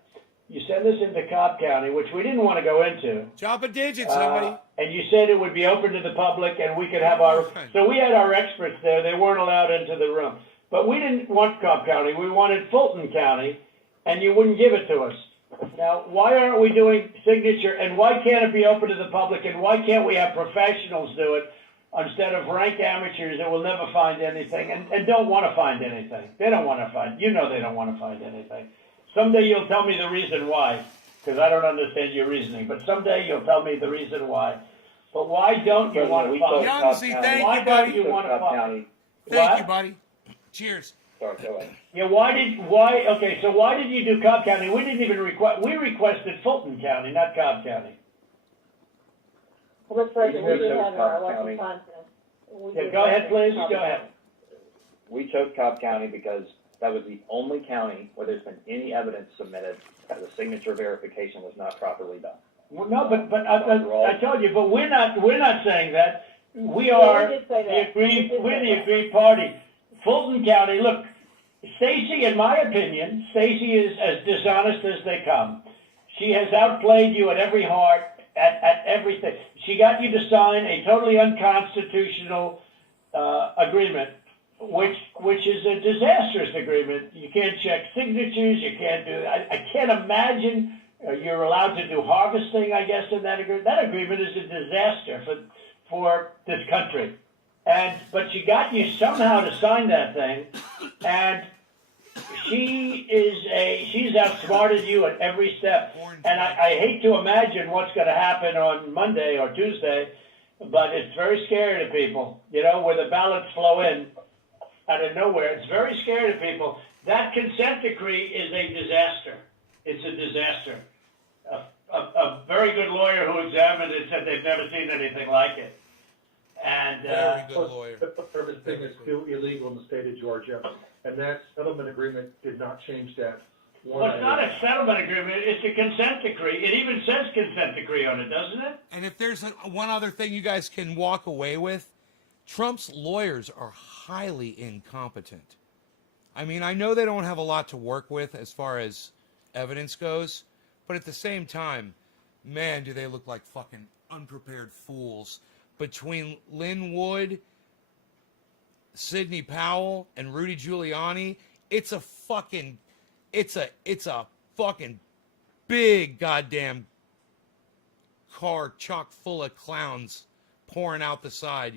You send us into Cobb County, which we didn't want to go into. Drop a digit, somebody. And you said it would be open to the public, and we could have so we had our experts there. They weren't allowed into the room. But we didn't want Cobb County. We wanted Fulton County, and you wouldn't give it to us. Now, why aren't we doing signature, and why can't it be open to the public, and why can't we have professionals do it instead of rank amateurs that will never find anything and don't want to find anything? They don't want to find, they don't want to find anything. Someday you'll tell me the reason why, because I don't understand your reasoning, but someday you'll tell me the reason why. But why don't you want to find? Youngsy, thank Why you, don't buddy. you want to find? Thank you, buddy. Cheers. Sorry, go ahead. Yeah, okay, so why did you do Cobb County? We didn't even we requested Fulton County, not Cobb County. Well, Mr. President, we do chose have our Cobb election County. contest. Yeah, go ahead, please, go ahead. We chose Cobb County because that was the only county where there's been any evidence submitted that the signature verification was not properly done. Well, no, but I told you, but we're not saying that. We Yeah, are we did say that. we're the agreed party. Fulton County, look, Stacy, in my opinion, Stacy is as dishonest as they come. She has outplayed you at every at everything. She got you to sign a totally unconstitutional agreement, which is a disastrous agreement. You can't check signatures. You can't do. I can't imagine you're allowed to do harvesting. I guess in that agreement. That agreement is a disaster for this country. But she got you somehow to sign that thing, and she's outsmarted you at every step. And I hate to imagine what's going to happen on Monday or Tuesday, but it's very scary to people, where the ballots flow in out of nowhere. It's very scary to people. That consent decree is a disaster. It's a disaster. A very good lawyer who examined it said they've never seen anything like it. And Very good lawyer. The service thing is still illegal in the state of Georgia, and that settlement agreement did not change that. well, it's not a settlement agreement. It's a consent decree. It even says consent decree on it, doesn't it? And if there's one other thing you guys can walk away with, Trump's lawyers are highly incompetent. I mean, I know they don't have a lot to work with as far as evidence goes, but at the same time, man, do they look like fucking unprepared fools. Between Lynn Wood, Sidney Powell, and Rudy Giuliani, it's a fucking big goddamn car chock full of clowns pouring out the side,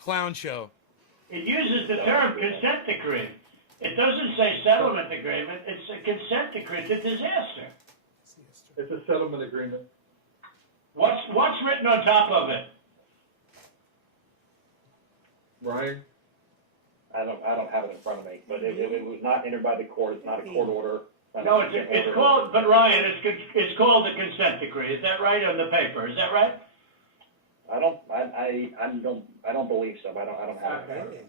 Clown show. It uses the term consent decree. It doesn't say settlement agreement. It's a consent decree. It's a disaster. It's a settlement agreement. What's written on top of it? Ryan? I don't have it in front of me, but it was not entered by the court. It's not a court order. No, it's called. But Ryan, it's called the consent decree. Is that right on the paper? Is that right? I don't believe so. I don't have it.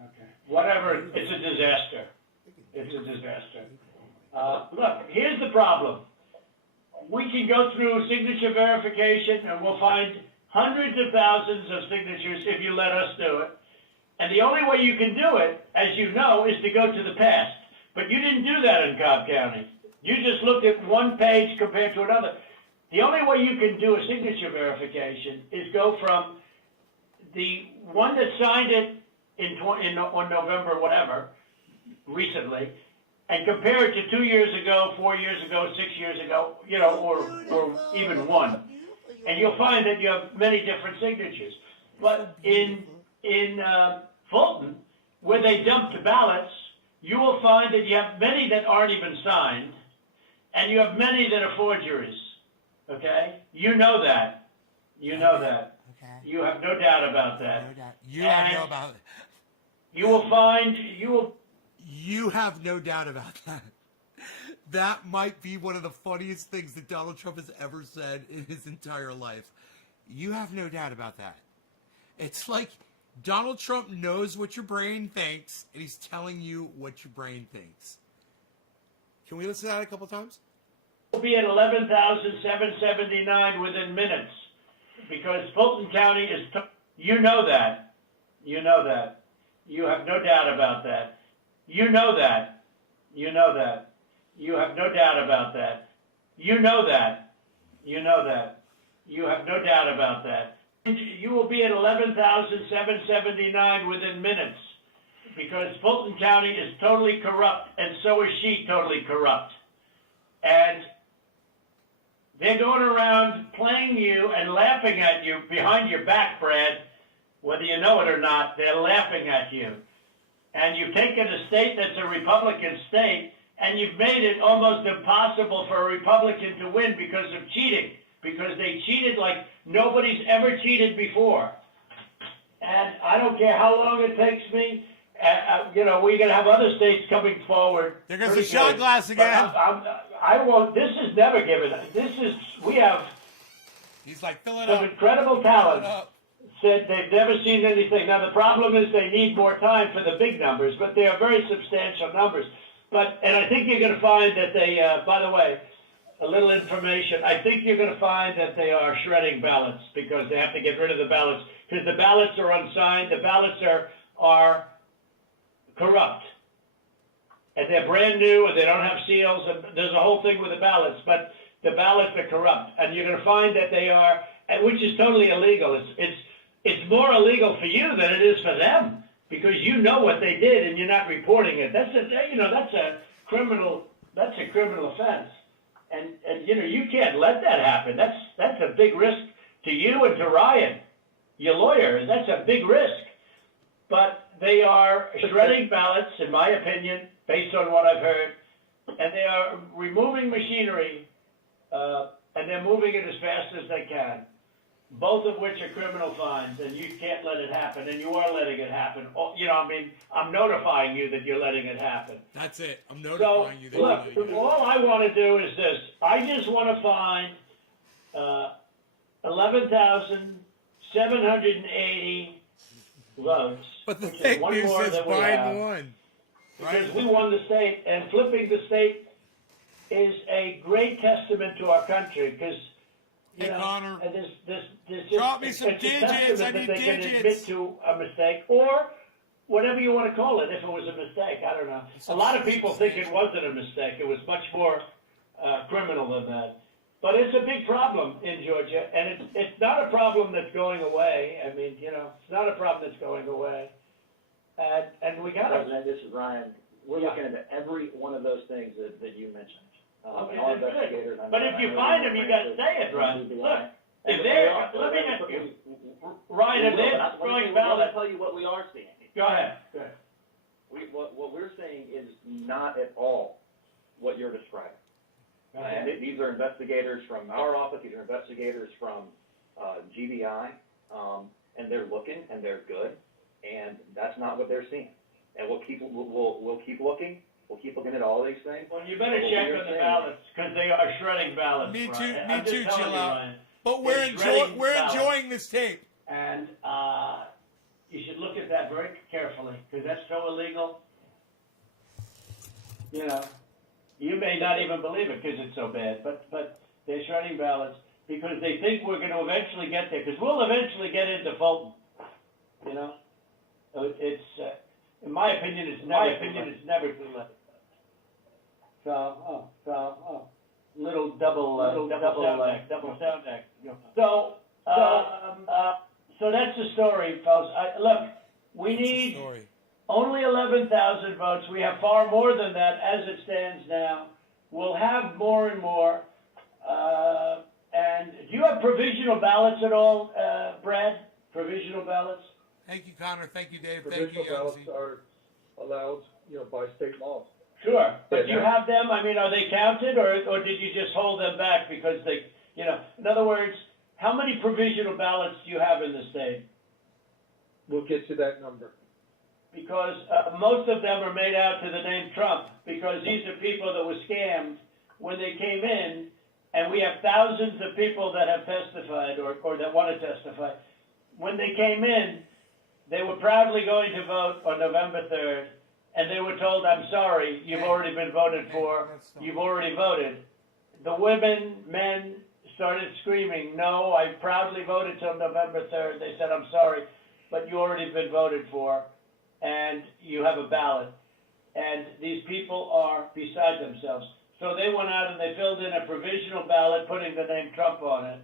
Okay. Whatever. It's a disaster. It's a disaster. Look, here's the problem. We can go through signature verification, and we'll find hundreds of thousands of signatures if you let us do it. And the only way you can do it, as you know, is to go to the past. But you didn't do that in Cobb County. You just looked at one page compared to another. The only way you can do a signature verification is go from the one that signed it on November, whatever, recently, and compare it to 2 years ago, 4 years ago, 6 years ago, or even one. And you'll find that you have many different signatures. But in Fulton, where they dumped the ballots, you will find that you have many that aren't even signed, and you have many that are forgeries. Okay? You know that. You know that. Okay. You have no doubt about that. No doubt. You have no about it. You will find, You have no doubt about that. That might be one of the funniest things that Donald Trump has ever said in his entire life. You have no doubt about that. It's like Donald Trump knows what your brain thinks, and he's telling you what your brain thinks. Can we listen to that a couple times? will be at 11,779 within minutes, because Fulton County is, you know that. You know that. You have no doubt about that. You know that. You know that. You have no doubt about that. You know that. You know that. You have no doubt about that. You will be at 11,779 within minutes, because Fulton County is totally corrupt, and so is she totally corrupt. And they're going around playing you and laughing at you behind your back, Brad. Whether you know it or not, they're laughing at you. And you've taken a state that's a Republican state, and you've made it almost impossible for a Republican to win because of cheating, because they cheated like nobody's ever cheated before. And I don't care how long it takes me. We're going to have other states coming forward. There goes the shot glass again. I won't. This is never given. We have He's like, fill it some up. incredible talent. Said they've never seen anything. Now, the problem is they need more time for the big numbers, but they are very substantial numbers. And I think you're going to find that they, by the way, a little information, I think you're going to find that they are shredding ballots because they have to get rid of the ballots because the ballots are unsigned. The ballots are corrupt. And they're brand new and they don't have seals. And there's a whole thing with the ballots, but the ballots are corrupt. And you're going to find that they are, which is totally illegal. it's more illegal for you than it is for them because you know what they did and you're not reporting it. That's a criminal offense. And you can't let that happen. That's a big risk to you and to Ryan, your lawyer. That's a big risk. But they are shredding ballots, in my opinion, based on what I've heard, and they are removing machinery, and they're moving it as fast as they can, both of which are criminal fines, and you can't let it happen, and you are letting it happen. I'm notifying you that you're letting it happen. That's it. I'm So, notifying you that you're look, letting it. all I want to do is this. I just want to find 11,780 votes, But the which is fake one news more says than we have, Biden won. because we won the state, and flipping the state is a great testament to our country, because Hey, Connor. this Drop me some it's a digits. testament I that need they can digits. admit to a mistake, or whatever you want to call it, if it was a mistake. I don't know. A lot of people think it wasn't a mistake. It was much more criminal than that. But it's a big problem in Georgia, and it's not a problem that's going away. I mean, it's not a problem that's going away. And we got it. President, this is Ryan. We're looking into every one of those things that you mentioned. Okay, Our that's good. investigators, But if you find them, you got to say it, Ryan. Look, if they're, let me ask you, Ryan, if they're throwing I'll ballots, tell you what we are seeing. go ahead. What we're saying is not at all what you're describing. And these are investigators from our office, these are investigators from GBI, and they're looking and they're good, and that's not what they're seeing. And we'll keep looking. We'll keep looking at all these things. Well, you better check on the ballots, because they are shredding ballots. Me too, Ryan. me I'm just too, telling chill you, out. Ryan. But They're shredding we're ballots. enjoying this tape. And you should look at that very carefully, because that's so illegal. You may not even believe it because it's so bad, but they're shredding ballots because they think we're going to eventually get there, because we'll eventually get into Fulton. It's in my opinion, it's never too late. So, little double sound act. So that's the story, folks. Look, we need Story. only 11,000 votes. We have far more than that as it stands now. We'll have more and more. And do you have provisional ballots at all, Brad? Provisional ballots? Thank you, Connor. Thank you, Dave. Thank you, Provisional ballots Yossi. are allowed, by state law. Sure. But do you Yeah. have them? I mean, are they counted, or did you just hold them back because they, in other words, how many provisional ballots do you have in the state? We'll get you that number. Because most of them are made out to the name Trump, because these are people that were scammed when they came in, and we have thousands of people that have testified or that want to testify. When they came in, they were proudly going to vote on November 3rd, and they were told, I'm sorry, you've already been voted for, you've already voted. The women, men started screaming, no, I proudly voted till November 3rd. They said, I'm sorry, but you already been voted for, and you have a ballot. And these people are beside themselves. So they went out and they filled in a provisional ballot, putting the name Trump on it.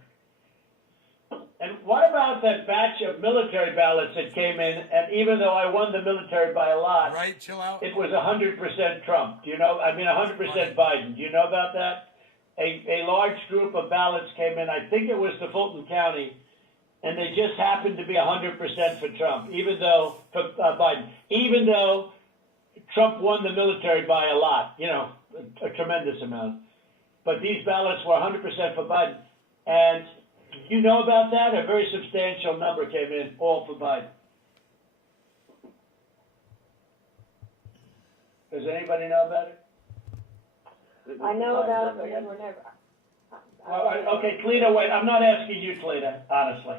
And what about that batch of military ballots that came in, and even though I won the military by a lot, Right, chill out. it was 100% Trump. 100% Biden. Do you know about that? A large group of ballots came in, I think it was to Fulton County, and they just happened to be 100% for Trump, for Biden, even though Trump won the military by a lot, a tremendous amount. But these ballots were 100% for Biden. And you know about that? A very substantial number came in, all for Biden. Does anybody know about it? I know about it, but we were never. Okay, Cleta, wait, I'm not asking you, Cleta, honestly.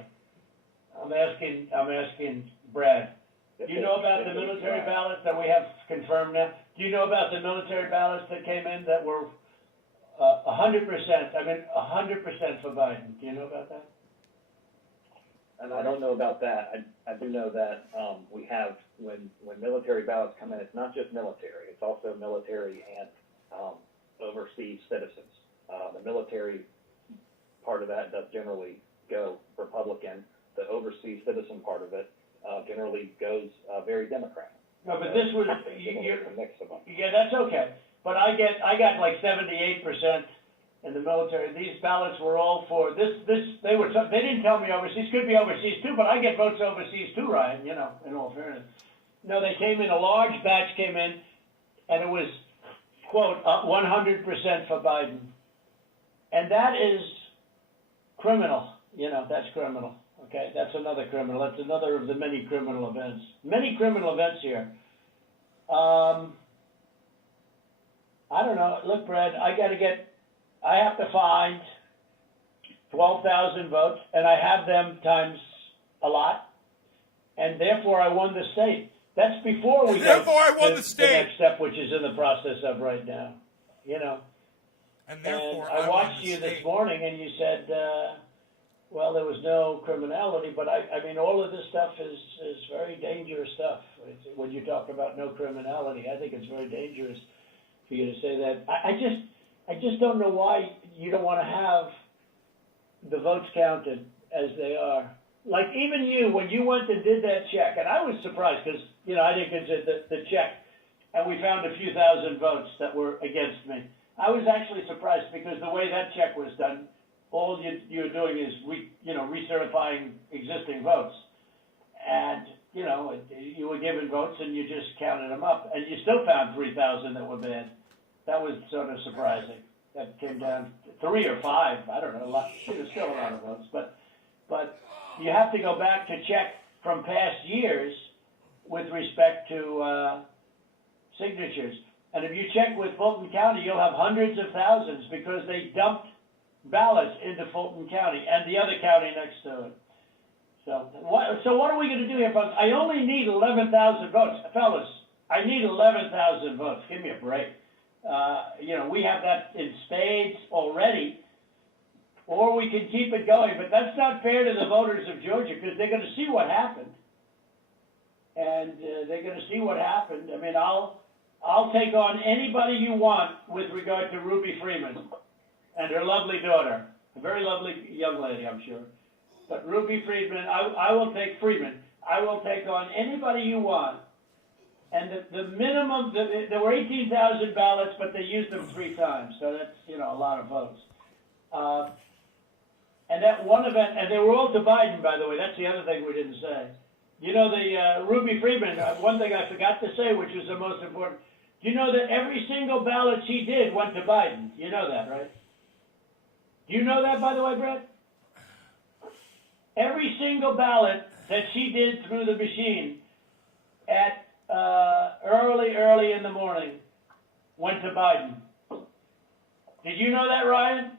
I'm asking Brad. Do you know about the military ballots that we have confirmed now? Do you know about the military ballots that came in that were 100%, 100% for Biden? Do you know about that? And I don't know about that. I do know that we have, when military ballots come in, it's not just military, it's also military and overseas citizens. The military part of that does generally go Republican. The overseas citizen part of it, generally goes very Democrat. No, but this was, It's a mix of them. yeah, that's okay. But I got like 78% in the military. These ballots were all for this. They didn't tell me overseas. Could be overseas too, but I get votes overseas too, Ryan. You know, in all fairness. No, they came in. A large batch came in, and it was quote 100% for Biden, and that is criminal. You know, that's criminal. Okay, that's another criminal. That's another of the many criminal events. Many criminal events here. I don't know. Look, Brad, I have to find 12,000 votes, and I have them times a lot, and therefore I won the state. That's before we Therefore I won the the state. next step, which is in the process of right now. You know. And therefore, And I watched you this morning, and you said, well, there was no criminality, but I mean, all of this stuff is very dangerous stuff. When you talk about no criminality, I think it's very dangerous for you to say that. I just don't know why you don't want to have the votes counted as they are. Like even you, when you went and did that check, and I was surprised because, you know, I didn't get the check, and we found a few thousand votes that were against me. I was actually surprised because the way that check was done, all you're doing is recertifying existing votes, and you know you were given votes and you just counted them up, and you still found 3,000 that were bad. That was sort of surprising. That came down to 3 or 5. I don't know. A lot. It was still a lot of votes, but you have to go back to check from past years with respect to signatures. And if you check with Fulton County, you'll have hundreds of thousands because they dumped ballots into Fulton County and the other county next to it. So what are we going to do here, folks? I only need 11,000 votes. Fellas, I need 11,000 votes. Give me a break. We have that in spades already, or we can keep it going. But that's not fair to the voters of Georgia because they're going to see what happened. And they're going to see what happened. I mean, I'll take on anybody you want with regard to Ruby Freeman and her lovely daughter, a very lovely young lady, I'm sure. But Ruby Freeman, I will take Freeman. I will take on anybody you want. And the minimum, there were 18,000 ballots, but they used them 3 times, so that's a lot of votes. And that one event, and they were all to Biden, by the way. That's the other thing we didn't say. The Ruby Freeman. One thing I forgot to say, which was the most important. Do you know that every single ballot she did went to Biden? You know that, right? Do you know that, by the way, Brett? Every single ballot that she did through the machine at early in the morning went to Biden. Did you know that, Ryan?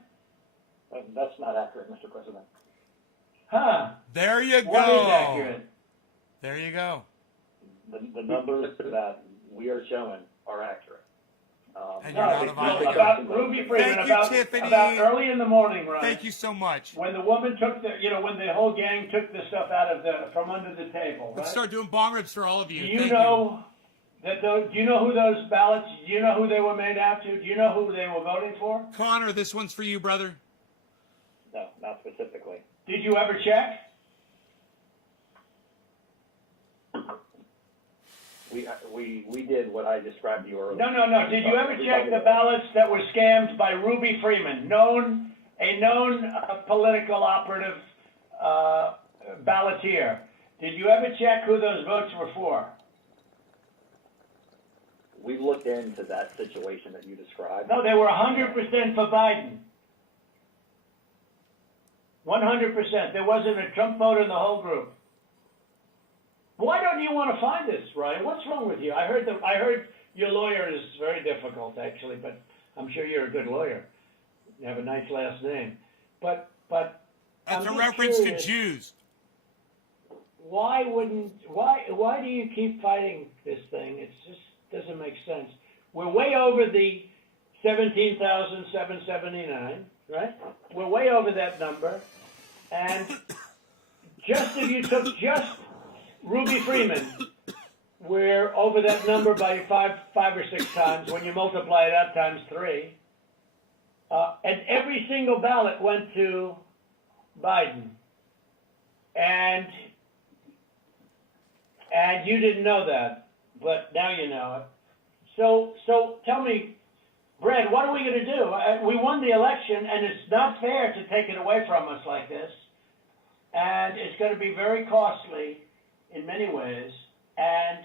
That's not accurate, Mr. President. Huh. There you go. What is accurate? There you go. The numbers that we are showing are accurate. And you're not a violent about Ruby Freeman, Thank you, Tiffany. about early in the morning, Ryan. Thank you so much. When the woman took when the whole gang took the stuff out of from under the table, right? Let's start doing bong rips for all of you. Do you Thank know that? Do you know who those ballots? Do you know who they were made out to? Do you know who they were voting for? Connor, this one's for you, brother. No, not specifically. Did you ever check? We did what I described to you earlier. No. Did you ever check the ballots that were scammed by Ruby Freeman, a known political operative balloteer? Did you ever check who those votes were for? We looked into that situation that you described. No, they were 100% for Biden. 100%. There wasn't a Trump vote in the whole group. Why don't you want to find this, Ryan? What's wrong with you? I heard your lawyer is very difficult, actually, but I'm sure you're a good lawyer. You have a nice last name, but That's I'm a just reference curious, to Jews. Why do you keep fighting this thing? It just doesn't make sense. We're way over the 17,779, right? We're way over that number, and just if you took just Ruby Freeman, we're over that number by five or six times when you multiply it out times 3. And every single ballot went to Biden. And And you didn't know that, but now you know it. So tell me, Brad, what are we going to do? We won the election, and it's not fair to take it away from us like this. And it's going to be very costly in many ways. And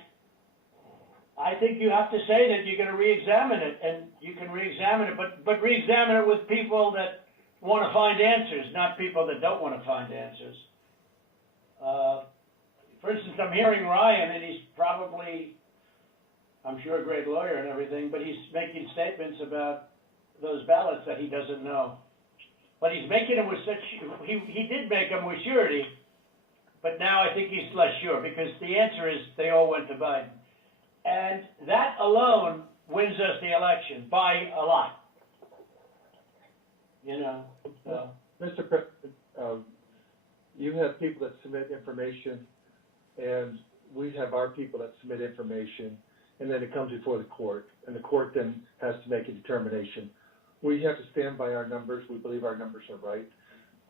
I think you have to say that you're going to re-examine it, and you can re-examine it, but re-examine it with people that want to find answers, not people that don't want to find answers. For instance, I'm hearing Ryan, and he's probably, I'm sure, a great lawyer and everything, but he's making statements about those ballots that he doesn't know. But he's making them with such, he did make them with surety, but now I think he's less sure, because the answer is they all went to Biden. And that alone wins us the election by a lot. You know, so. Mr. President, you have people that submit information, and we have our people that submit information, and then it comes before the court, and the court then has to make a determination. We have to stand by our numbers. We believe our numbers are right.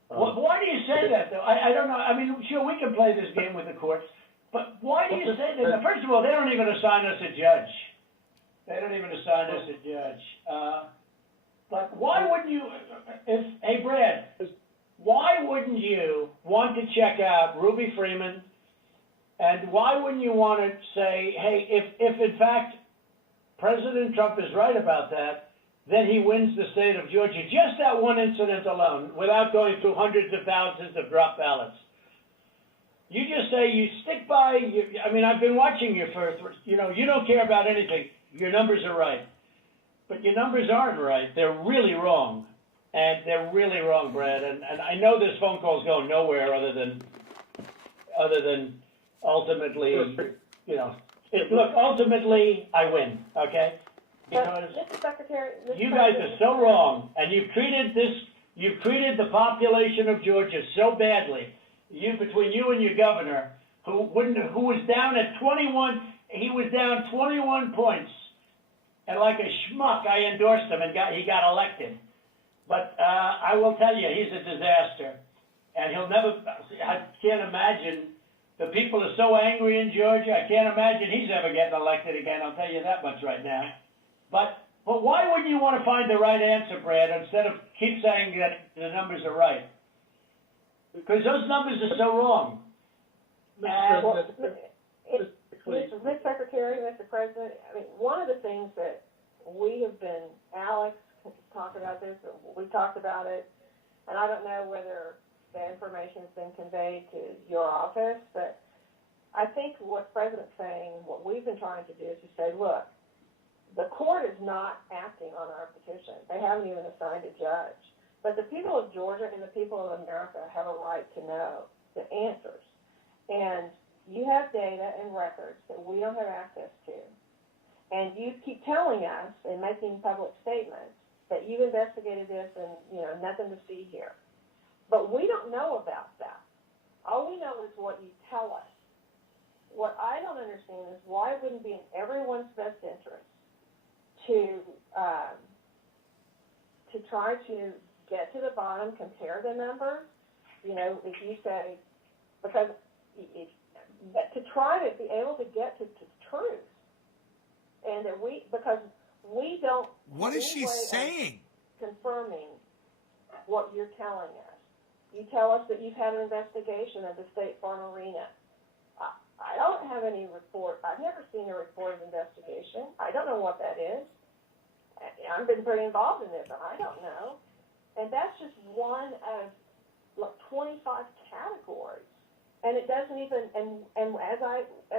Why do you say that, though? I don't know. I mean, sure, we can play this game with the courts, but why do you say that? First of all, they don't even assign us a judge. They don't even assign us a judge. But why wouldn't you, hey, Brad, why wouldn't you want to check out Ruby Freeman, and why wouldn't you want to say, hey, if in fact President Trump is right about that, then he wins the state of Georgia, just that one incident alone, without going through hundreds of thousands of drop ballots. You just say you stick by, I mean, I've been watching you for, you know, you don't care about anything. Your numbers are right. But your numbers aren't right. They're really wrong. And they're really wrong, Brad. And I know this phone call's going nowhere other than ultimately, you know, look, ultimately I win, okay? Because Mr. Secretary, you guys are so wrong, and you've treated the population of Georgia so badly. Between you and your governor, who was down at 21, he was down 21 points, and like a schmuck, I endorsed him and he got elected. But I will tell you, he's a disaster, and he'll never. I can't imagine. The people are so angry in Georgia. I can't imagine he's ever getting elected again. I'll tell you that much right now. But why wouldn't you want to find the right answer, Brad, instead of keep saying that the numbers are right? Because those numbers are so wrong. Mr. Secretary, Mr. President, I mean, one of the things that we have been, Alex talked about this, we talked about it, and I don't know whether that information has been conveyed to your office, but I think what the President's saying, what we've been trying to do is to say, look, the court is not acting on our petition. They haven't even assigned a judge. But the people of Georgia and the people of America have a right to know the answers. And you have data and records that we don't have access to. And you keep telling us and making public statements that you investigated this and, you know, nothing to see here. But we don't know about that. All we know is what you tell us. What I don't understand is why it wouldn't be in everyone's best interest to try to get to the bottom, compare the numbers. You know, if you say, because to try to be able to get to truth, and that because we don't. What is she saying? Confirming what you're telling us. You tell us that you've had an investigation of the State Farm Arena. I don't have any report. I've never seen a report of investigation. I don't know what that is. I've been pretty involved in this, and I don't know. And that's just one of 25 categories. And it doesn't even,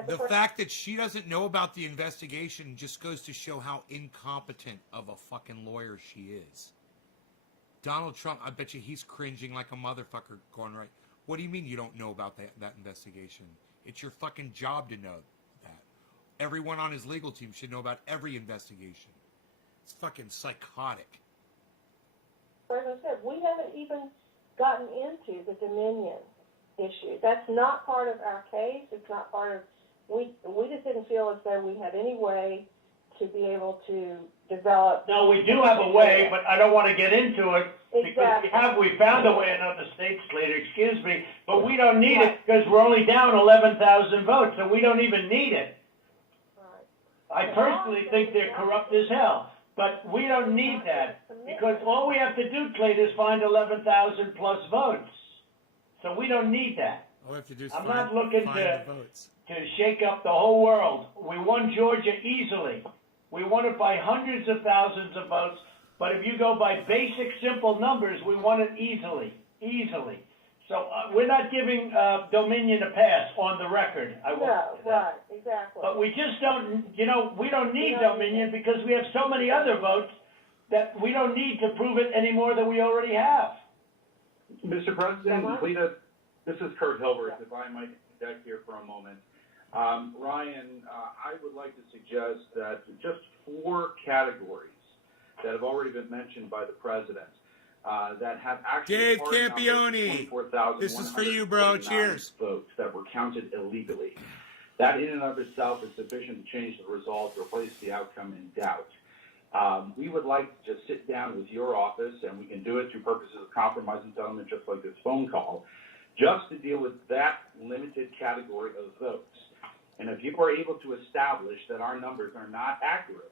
the fact that she doesn't know about the investigation just goes to show how incompetent of a fucking lawyer she is. Donald Trump, I bet you he's cringing like a motherfucker going, right, what do you mean you don't know about that investigation? It's your fucking job to know that. Everyone on his legal team should know about every investigation. It's fucking psychotic. As I said, we haven't even gotten into the Dominion issue. That's not part of our case. It's not part of, we just didn't feel as though we had any way to be able to develop. No, we do have a way, but I don't want to get into it because Exactly. we found a way in other states later, excuse me, but we don't need it because we're only down 11,000 votes, so we don't even need it. Right. I personally think they're corrupt as hell, but we don't need that because all we have to do, Clayton, is find 11,000 plus votes. So we don't need that. All we have to do is I'm find, not looking find to- the votes. To shake up the whole world. We won Georgia easily. We won it by hundreds of thousands of votes, but if you go by basic, simple numbers, we won it easily. So we're not giving Dominion a pass on the record. I won't No, say that. right, exactly. But we just don't, we don't need We don't need Dominion because we have so many other votes that we don't need to prove it any more than we already have. Mr. President, Uh-huh. Lita, this is Kurt Hilbert, if I might interject here for a moment. Ryan, I would like to suggest that just 4 categories that have already been mentioned by the president that have actually Dave hard numbers of Campione, 24,149 this is for you, bro. Cheers. votes that were counted illegally. That in and of itself is sufficient to change the result or place the outcome in doubt. We would like to just sit down with your office, and we can do it through purposes of compromise and settlement, just like this phone call, just to deal with that limited category of votes. And if you are able to establish that our numbers are not accurate,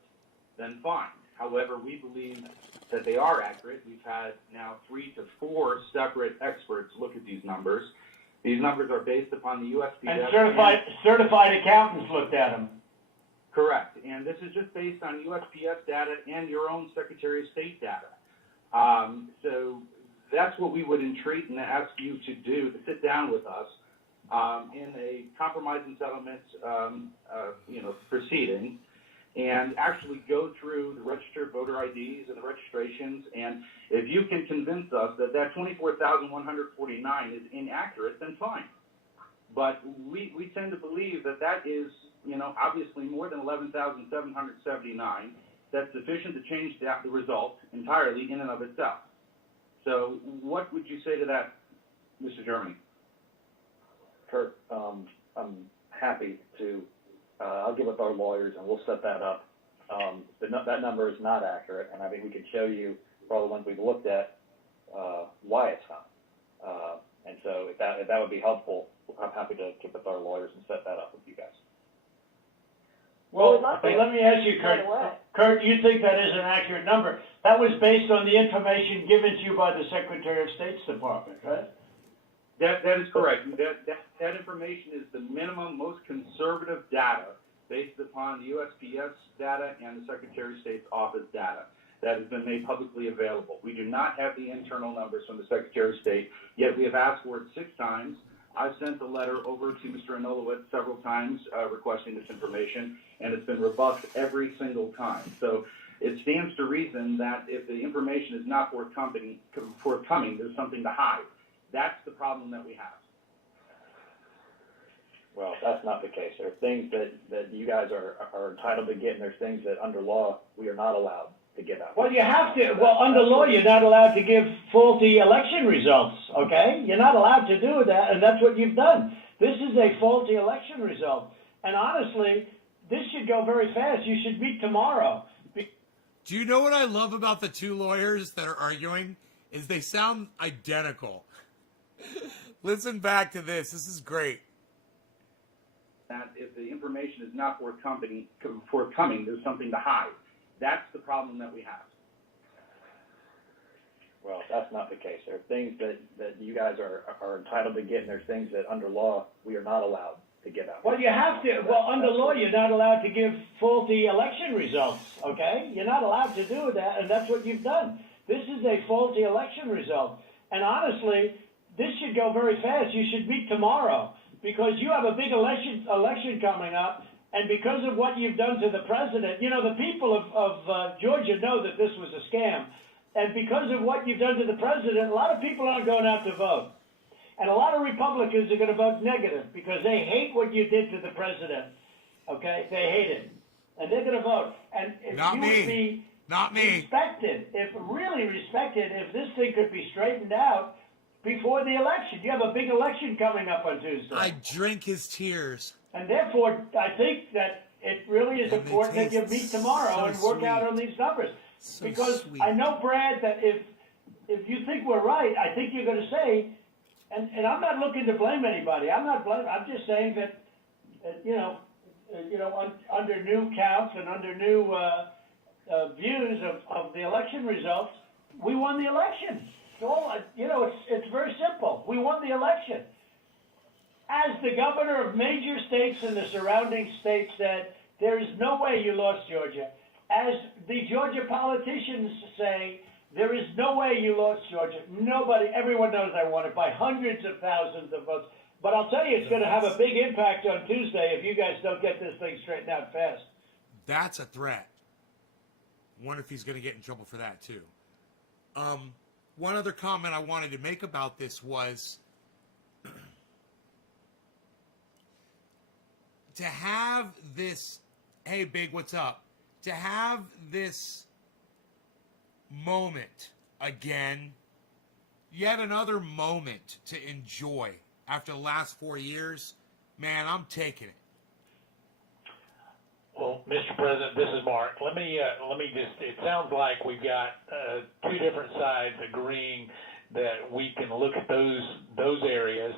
then fine. However, we believe that they are accurate. We've had now 3 to 4 separate experts look at these numbers. These numbers are based upon the USPS. And certified accountants looked at them. Correct. And this is just based on USPS data and your own Secretary of State data. So that's what we would entreat and ask you to do, to sit down with us in a compromise and settlement, proceeding, and actually go through the registered voter IDs and the registrations. And if you can convince us that that 24,149 is inaccurate, then fine. But we tend to believe that that is, obviously more than 11,779. That's sufficient to change the result entirely in and of itself. So what would you say to that, Mr. Germany? Kurt, I'm happy to, I'll get with our lawyers and we'll set that up. That number is not accurate, and I think we can show you, for all the ones we've looked at, why it's not. And so if that would be helpful, I'm happy to get with our lawyers and set that up with you guys. Well, Well, let me ask you, right Kurt. away. Kurt, you think that is an accurate number? That was based on the information given to you by the Secretary of State's Department, right? That is correct. That information is the minimum, most conservative data based upon the USPS data and the Secretary of State's office data that has been made publicly available. We do not have the internal numbers from the Secretary of State, yet we have asked for it 6 times. I've sent a letter over to Mr. Anulowitz several times requesting this information, and it's been rebuffed every single time. So it stands to reason that if the information is not forthcoming, there's something to hide. That's the problem that we have. Well, that's not the case. There are things that you guys are entitled to get, and there's things that under law we are not allowed to give out. Well, you have to. Well, under law, you're not allowed to give faulty election results, okay? You're not allowed to do that, and that's what you've done. This is a faulty election result. And honestly, this should go very fast. You should meet tomorrow. Do you know what I love about the 2 lawyers that are arguing? Is they sound identical. Listen back to this. This is great. That if the information is not forthcoming, there's something to hide. That's the problem that we have. Well, that's not the case. There are things that you guys are entitled to get, and there's things that under law we are not allowed to give out. Well, you have to. Well, under law, you're not allowed to give faulty election results, okay? You're not allowed to do that, and that's what you've done. This is a faulty election result. And honestly, this should go very fast. You should meet tomorrow because you have a big election coming up, and because of what you've done to the president, the people of Georgia know that this was a scam. And because of what you've done to the president, a lot of people aren't going out to vote. And a lot of Republicans are going to vote negative because they hate what you did to the president. Okay? They hate it. And they're going to vote. And if Not you me. would be Not me. respected, if this thing could be straightened out before the election. You have a big election coming up on Tuesday. I drink his tears. And therefore, I think that it really is And they important that you taste meet tomorrow so and work out on sweet. these numbers. So Because sweet. I know, Brad, that if you think we're right, I think you're gonna say, and I'm not looking to blame anybody, I'm just saying that, under new counts and under new, views of the election results, we won the election. So, it's very simple. We won the election. As the governor of major states and the surrounding states said, there is no way you lost Georgia. As the Georgia politicians say, there is no way you lost Georgia. Nobody, everyone knows I won it by hundreds of thousands of votes. But I'll tell you, it's going to have a big impact on Tuesday if you guys don't get this thing straightened out fast. That's a threat. Wonder if he's going to get in trouble for that too. One other comment I wanted to make about this was to have this, hey, Big, what's up? To have this moment again, yet another moment to enjoy after the last 4 years, man, I'm taking it. Well, Mr. President, this is Mark. Let me just, it sounds like we've got two different sides agreeing that we can look at those areas,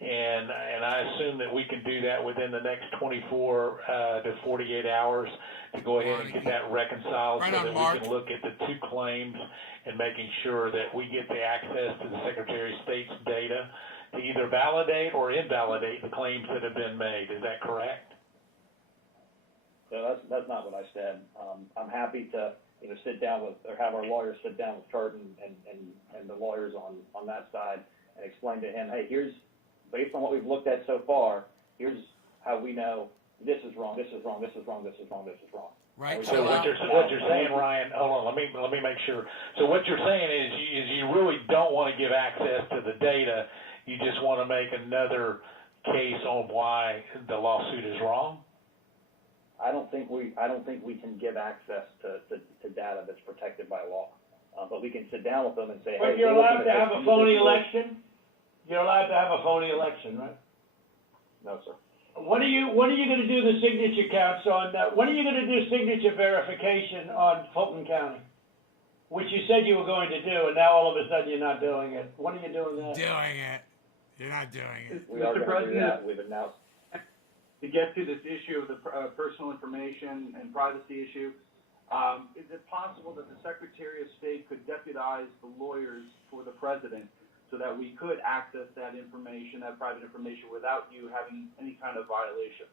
and I assume that we can do that within the next 24 to 48 hours to go ahead and get that reconciled Right so on, that Mark. we can look at the two claims and making sure that we get the access to the Secretary of State's data to either validate or invalidate the claims that have been made. Is that correct? So that's not what I said. I'm happy to, sit down with, or have our lawyers sit down with Kurt and the lawyers on that side and explain to him, hey, here's, based on what we've looked at so far, here's how we know this is wrong, this is wrong, this is wrong, this is wrong, this is wrong. Right. So what you're saying, Ryan, hold on, let me make sure. So what you're saying is you really don't want to give access to the data. You just want to make another case on why the lawsuit is wrong? I don't think we can give access to data that's protected by law. But we can sit down with them and say, But hey, you're we're looking allowed to at have this a phony individual- election? You're allowed to have a phony election, right? No, sir. When are you going to do the signature counts on, when are you going to do signature verification on Fulton County? Which you said you were going to do, and now all of a sudden you're not doing it. When are you doing that? Doing it. You're not doing it. We are Mr. going to do that. President, We've announced. to get to this issue of the personal information and privacy issue, is it possible that the Secretary of State could deputize the lawyers for the president so that we could access that information, that private information, without you having any kind of violation?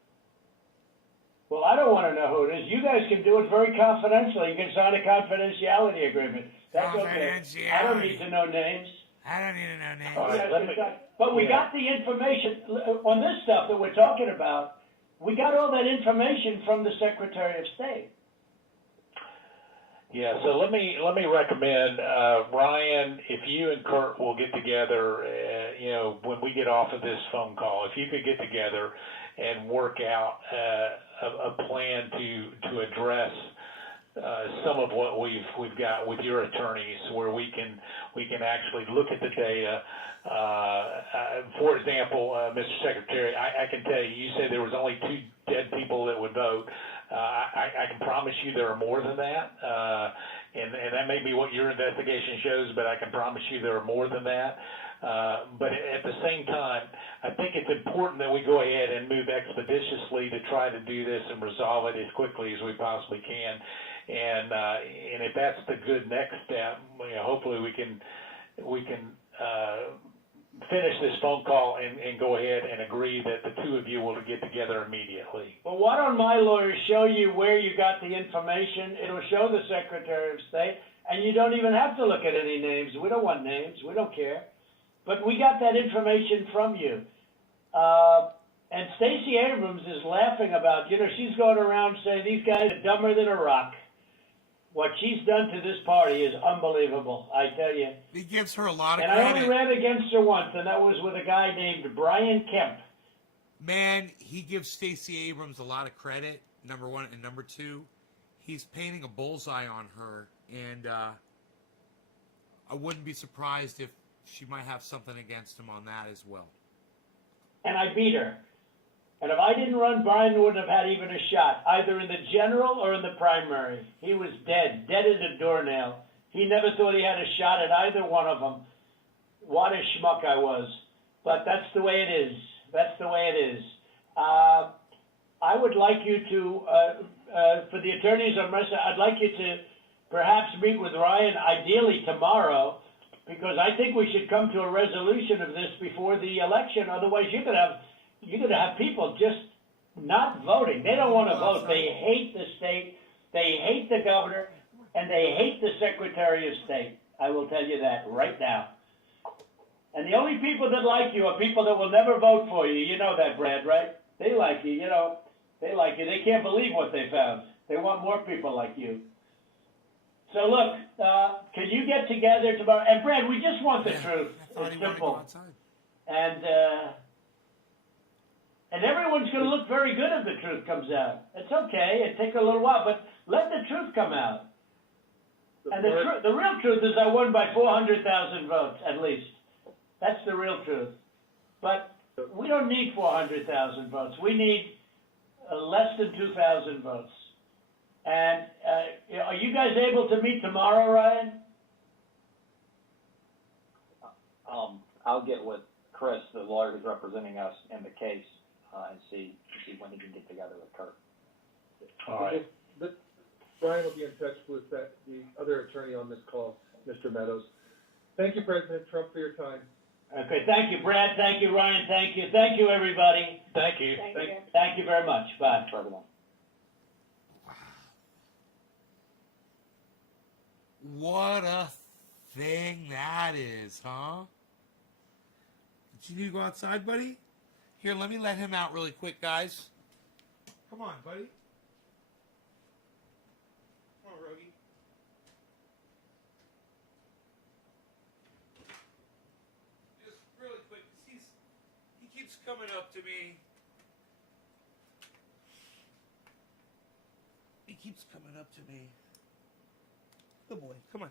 Well, I don't want to know who it is. You guys can do it very confidentially. You can sign a confidentiality agreement. That's okay. I don't need to know names. I don't need to know names. All right, Yes, let me- exactly. But we got the information on this stuff that we're talking about. We got all that information from the Secretary of State. Yeah, so let me recommend, Ryan, if you and Kurt will get together, when we get off of this phone call, if you could get together and work out a plan to address some of what we've got with your attorneys, where we can actually look at the data. For example, Mr. Secretary, I can tell you, you said there was only 2 dead people that would vote. I can promise you there are more than that, and that may be what your investigation shows, but I can promise you there are more than that. But at the same time, I think it's important that we go ahead and move expeditiously to try to do this and resolve it as quickly as we possibly can. And if that's the good next step, hopefully we can finish this phone call and go ahead and agree that the two of you will get together immediately. Well, why don't my lawyers show you where you got the information? It'll show the Secretary of State, and you don't even have to look at any names. We don't want names. We don't care. But we got that information from you. And Stacey Abrams is laughing about, she's going around saying these guys are dumber than a rock. What she's done to this party is unbelievable, I tell you. He gives her a lot of And I credit. only ran against her once, and that was with a guy named Brian Kemp. Man, he gives Stacey Abrams a lot of credit, number one. And number two, he's painting a bullseye on her. And I wouldn't be surprised if she might have something against him on that as well. And I beat her. And if I didn't run, Brian wouldn't have had even a shot, either in the general or in the primary. He was dead as a doornail. He never thought he had a shot at either one of them. What a schmuck I was. But that's the way it is. That's the way it is. I would like you to, for the attorneys on Mercer, I'd like you to perhaps meet with Ryan, ideally tomorrow, because I think we should come to a resolution of this before the election. Otherwise, you're gonna have people just not voting. They don't want to vote. They hate the state. They hate the governor, and they hate the Secretary of State. I will tell you that right now. And the only people that like you are people that will never vote for you. You know that, Brad, right? They like you, you know. They like you. They can't believe what they found. They want more people like you. So look, can you get together tomorrow? And Brad, we just want the truth. It's simple. And everyone's going to look very good if the truth comes out. It's okay. It takes a little while, but let the truth come out. And the real truth is I won by 400,000 votes, at least. That's the real truth. But we don't need 400,000 votes. We need less than 2,000 votes. And are you guys able to meet tomorrow, Ryan? I'll get with Chris, the lawyer who's representing us in the case, and see when he can get together with Kurt. All right. Brian will be in touch with the other attorney on this call, Mr. Meadows. Thank you, President Trump, for your time. Okay, thank you, Brad. Thank you, Ryan. Thank you. Thank you, everybody. Thank you. Thank you. Thank you very much. Bye. President. What a thing that is, huh? Did you need to go outside, buddy? Here, let me let him out really quick, guys. Come on, buddy. Come on, Rogie. Just really quick, 'cause he keeps coming up to me. He keeps coming up to me. Good boy. Come on.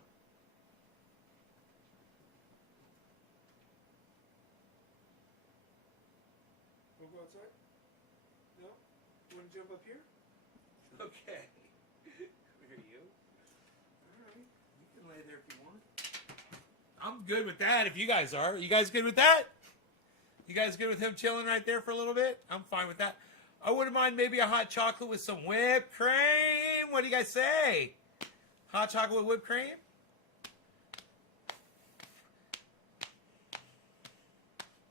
Wanna go outside? No? You wanna jump up here? Okay. There you. Alright. You can lay there if you want. I'm good with that if you guys are. You guys good with that? You guys good with him chilling right there for a little bit? I'm fine with that. I wouldn't mind maybe a hot chocolate with some whipped cream. What do you guys say? Hot chocolate with whipped cream?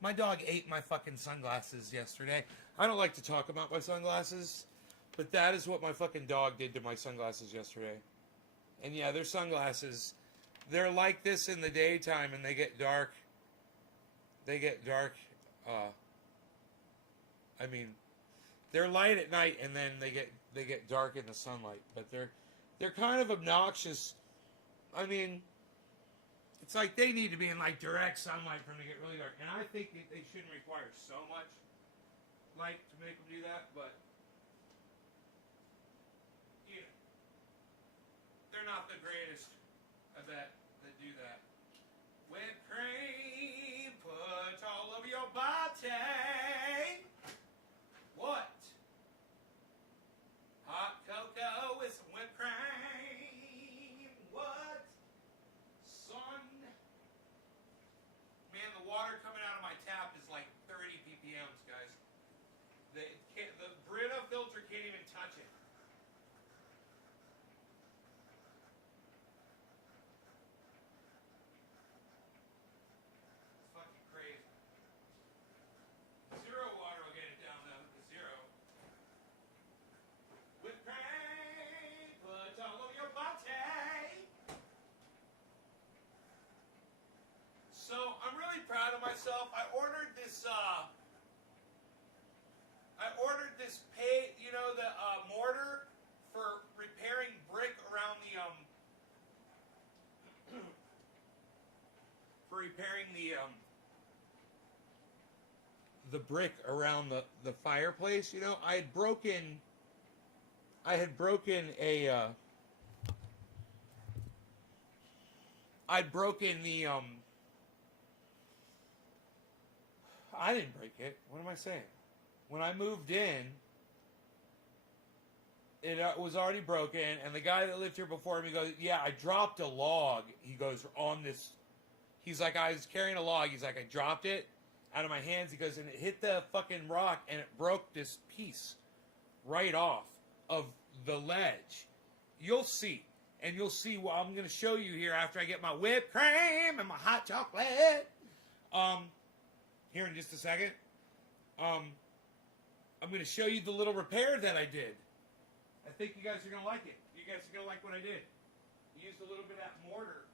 My dog ate my fucking sunglasses yesterday. I don't like to talk about my sunglasses, but that is what my fucking dog did to my sunglasses yesterday. And yeah, they're sunglasses. They're like this in the daytime and they get dark. They get dark. I mean, they're light at night and then they get dark in the sunlight. But they're kind of obnoxious. I mean, it's like they need to be in like direct sunlight for them to get really dark. And I think that they shouldn't require so much light to make them do that. But you know, they're not the greatest. I bet that do that. Whipped cream, put all over your body. What? Hot cocoa with some whipped cream. What? Son. Man, the water coming out of my tap is like 30 ppms, guys. The Brita filter can't even touch it. It's fucking crazy. Zero water will get it down to zero. Whipped cream, put all over your body. So I'm really proud of myself. I ordered this mortar for repairing brick around the brick around the fireplace. You know, I had broken the I didn't break it. What am I saying? when I moved in, it was already broken, and the guy that lived here before me goes, yeah, I dropped a log. He goes, on this. He's like, I was carrying a log. He's like, I dropped it out of my hands. He goes, and it hit the fucking rock, and it broke this piece right off of the ledge. You'll see. And you'll see what I'm going to show you here after I get my whipped cream and my hot chocolate. Here in just a second. I'm going to show you the little repair that I did. I think you guys are going to like it. You guys are going to like what I did. I used a little bit of that mortar.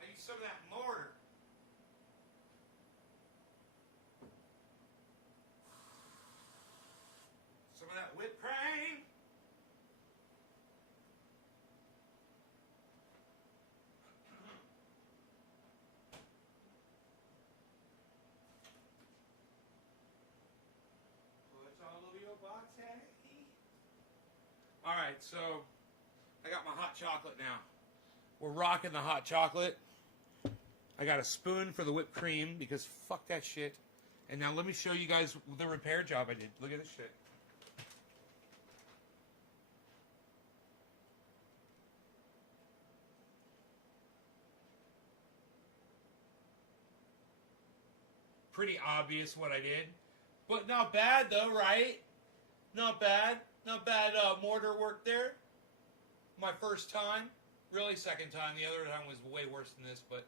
I used some of that mortar. Some of that whipped cream. Put all over your box, hey. All right, so I got my hot chocolate now. We're rocking the hot chocolate. I got a spoon for the whipped cream because fuck that shit. And now let me show you guys the repair job I did. Look at this shit. Pretty obvious what I did. But not bad though, right? Not bad. Not bad mortar work there. My first time. Really second time. The other time was way worse than this, but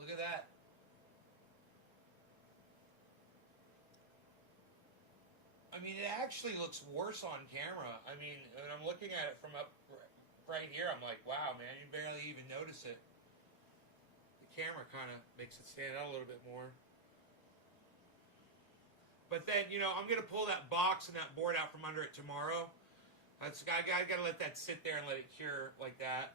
look at that. I mean, it actually looks worse on camera. I mean, when I'm looking at it from up right here, I'm like, wow, man, you barely even notice it. The camera kind of makes it stand out a little bit more. But then, you know, I'm going to pull that box and that board out from under it tomorrow. I got to let that sit there and let it cure like that.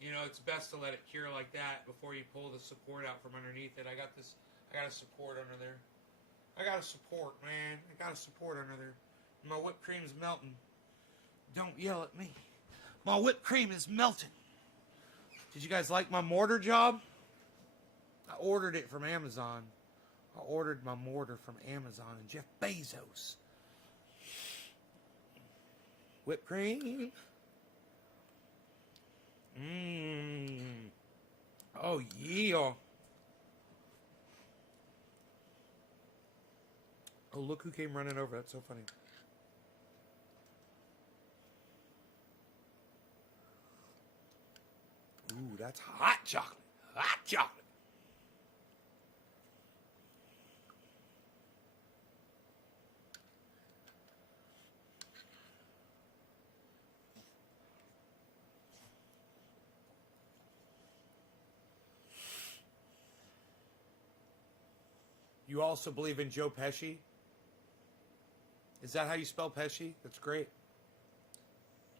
You know, it's best to let it cure like that before you pull the support out from underneath it. I got a support under there. I got a support, man. I got a support under there. My whipped cream's melting. Don't yell at me. My whipped cream is melting. Did you guys like my mortar job? I ordered it from Amazon. I ordered my mortar from Amazon and Jeff Bezos. Whipped cream. Oh, yeah. Oh, look who came running over. That's so funny. Ooh, that's hot chocolate. Hot chocolate. You also believe in Joe Pesci? Is that how you spell Pesci? That's great.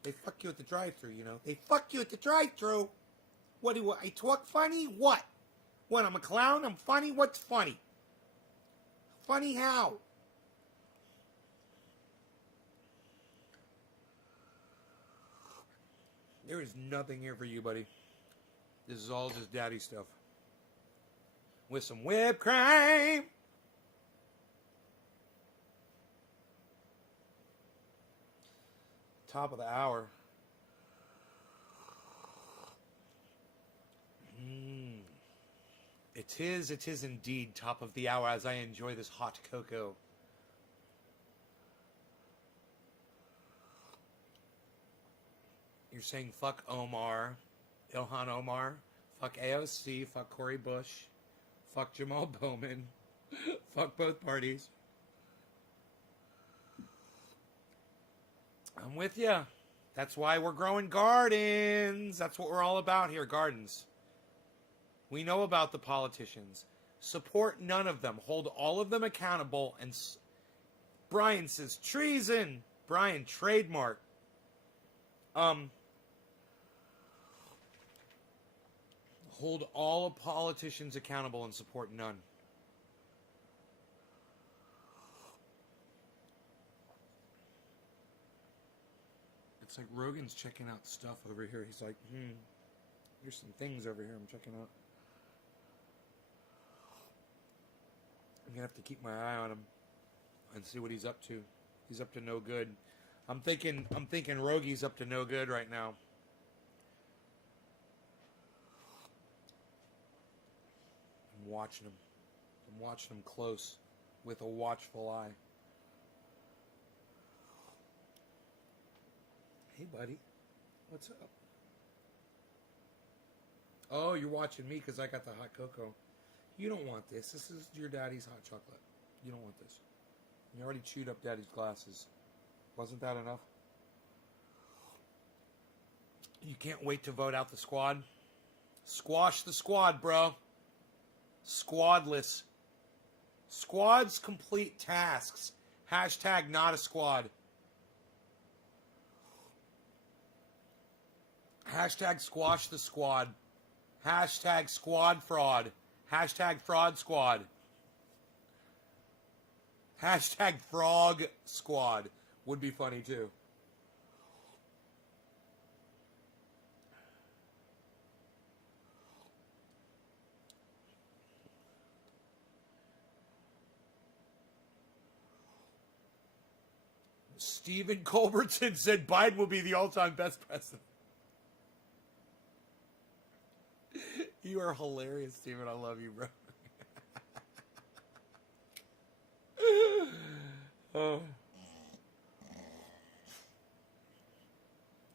They fuck you at the drive-thru, you know. They fuck you at the drive-thru. What do I talk funny? What? What, I'm a clown? I'm funny? What's funny? Funny how? There is nothing here for you, buddy. This is all just daddy stuff. With some whipped cream. Top of the hour. It is indeed top of the hour as I enjoy this hot cocoa. You're saying fuck Omar, Ilhan Omar, fuck AOC, fuck Cori Bush, fuck Jamal Bowman, fuck both parties. I'm with ya. That's why we're growing gardens. That's what we're all about here, gardens. We know about the politicians. Support none of them. Hold all of them accountable. And Brian says treason. Brian, trademark. Hold all politicians accountable and support none. It's like Rogan's checking out stuff over here. He's like, here's some things over here I'm checking out. I'm gonna have to keep my eye on him and see what he's up to. He's up to no good. I'm thinking Rogie's up to no good right now. I'm watching him. I'm watching him close with a watchful eye. Hey, buddy. What's up? Oh, you're watching me because I got the hot cocoa. You don't want this. This is your daddy's hot chocolate. You don't want this. You already chewed up daddy's glasses. Wasn't that enough? You can't wait to vote out the squad? Squash the squad, bro. Squadless. Squads complete tasks. Hashtag not a squad. Hashtag squash the squad. Hashtag squad fraud. Hashtag fraud squad. Hashtag frog squad would be funny too. Stephen Colbertson said Biden will be the all-time best president. You are hilarious, Stephen. I love you, bro. Oh.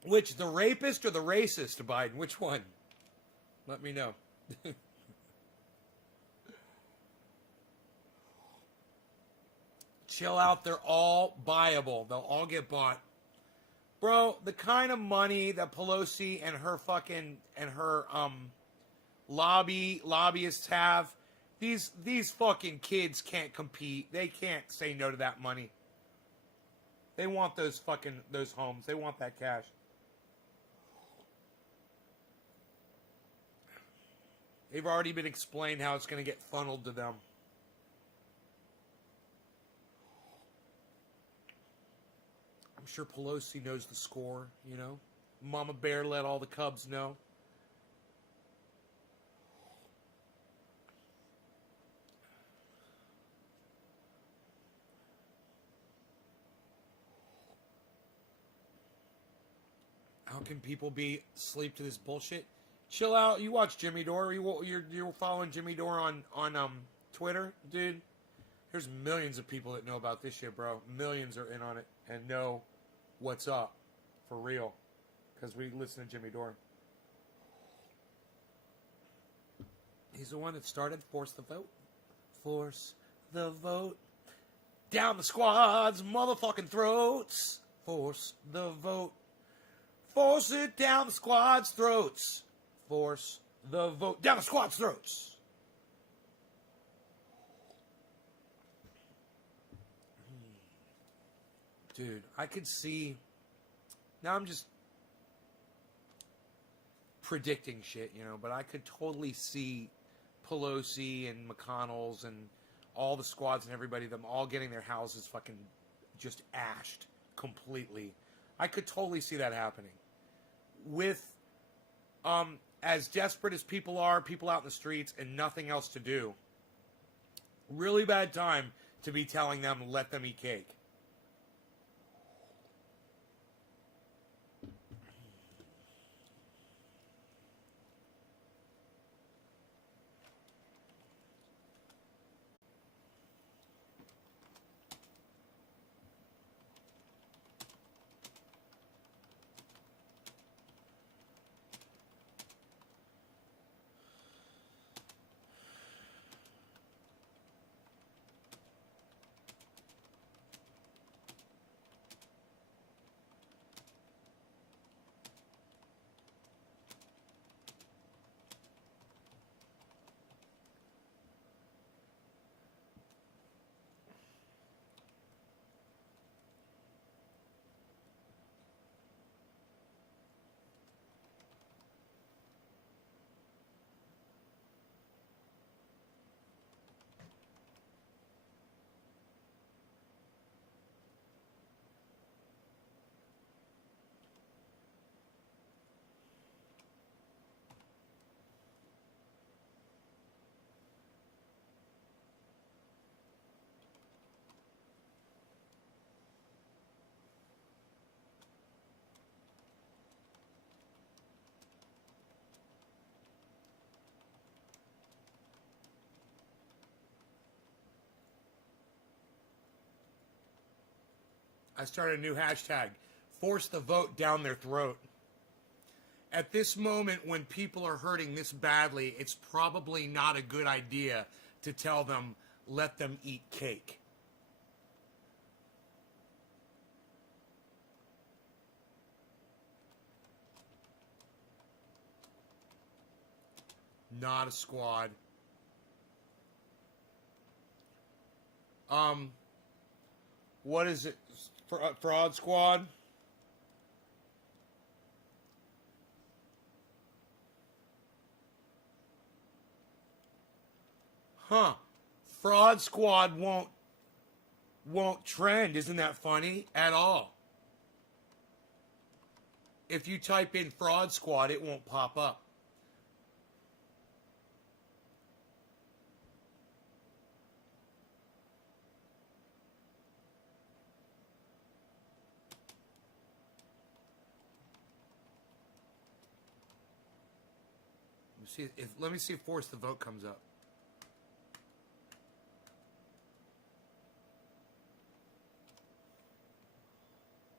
Which, the rapist or the racist, Biden? Which one? Let me know. Chill out. They're all buyable. They'll all get bought. Bro, the kind of money that Pelosi and her lobbyists have, these fucking kids can't compete. They can't say no to that money. They want those homes. They want that cash. They've already been explained how it's going to get funneled to them. I'm sure Pelosi knows the score, you know. Mama Bear let all the Cubs know. How can people be asleep to this bullshit? Chill out. You watch Jimmy Dore. You're following Jimmy Dore on Twitter, dude. There's millions of people that know about this shit, bro. Millions are in on it and know what's up for real because we listen to Jimmy Dore. He's the one that started Force the Vote. Force the vote. Down the squad's motherfucking throats. Force the vote. Force it down the squad's throats. Force the vote down the squad's throats. Dude, I could see. Now I'm just predicting shit, you know, but I could totally see Pelosi and McConnell's and all the squads and everybody, them all getting their houses fucking just ashed completely. I could totally see that happening. With, as desperate as people are, people out in the streets and nothing else to do, really bad time to be telling them, let them eat cake. I started a new hashtag. Force the vote down their throat. At this moment, when people are hurting this badly, it's probably not a good idea to tell them, let them eat cake. Not a squad. What is it? Fraud Squad? Huh. Fraud Squad won't trend. Isn't that funny? At all. If you type in Fraud Squad, it won't pop up. Let me see if Force the Vote comes up.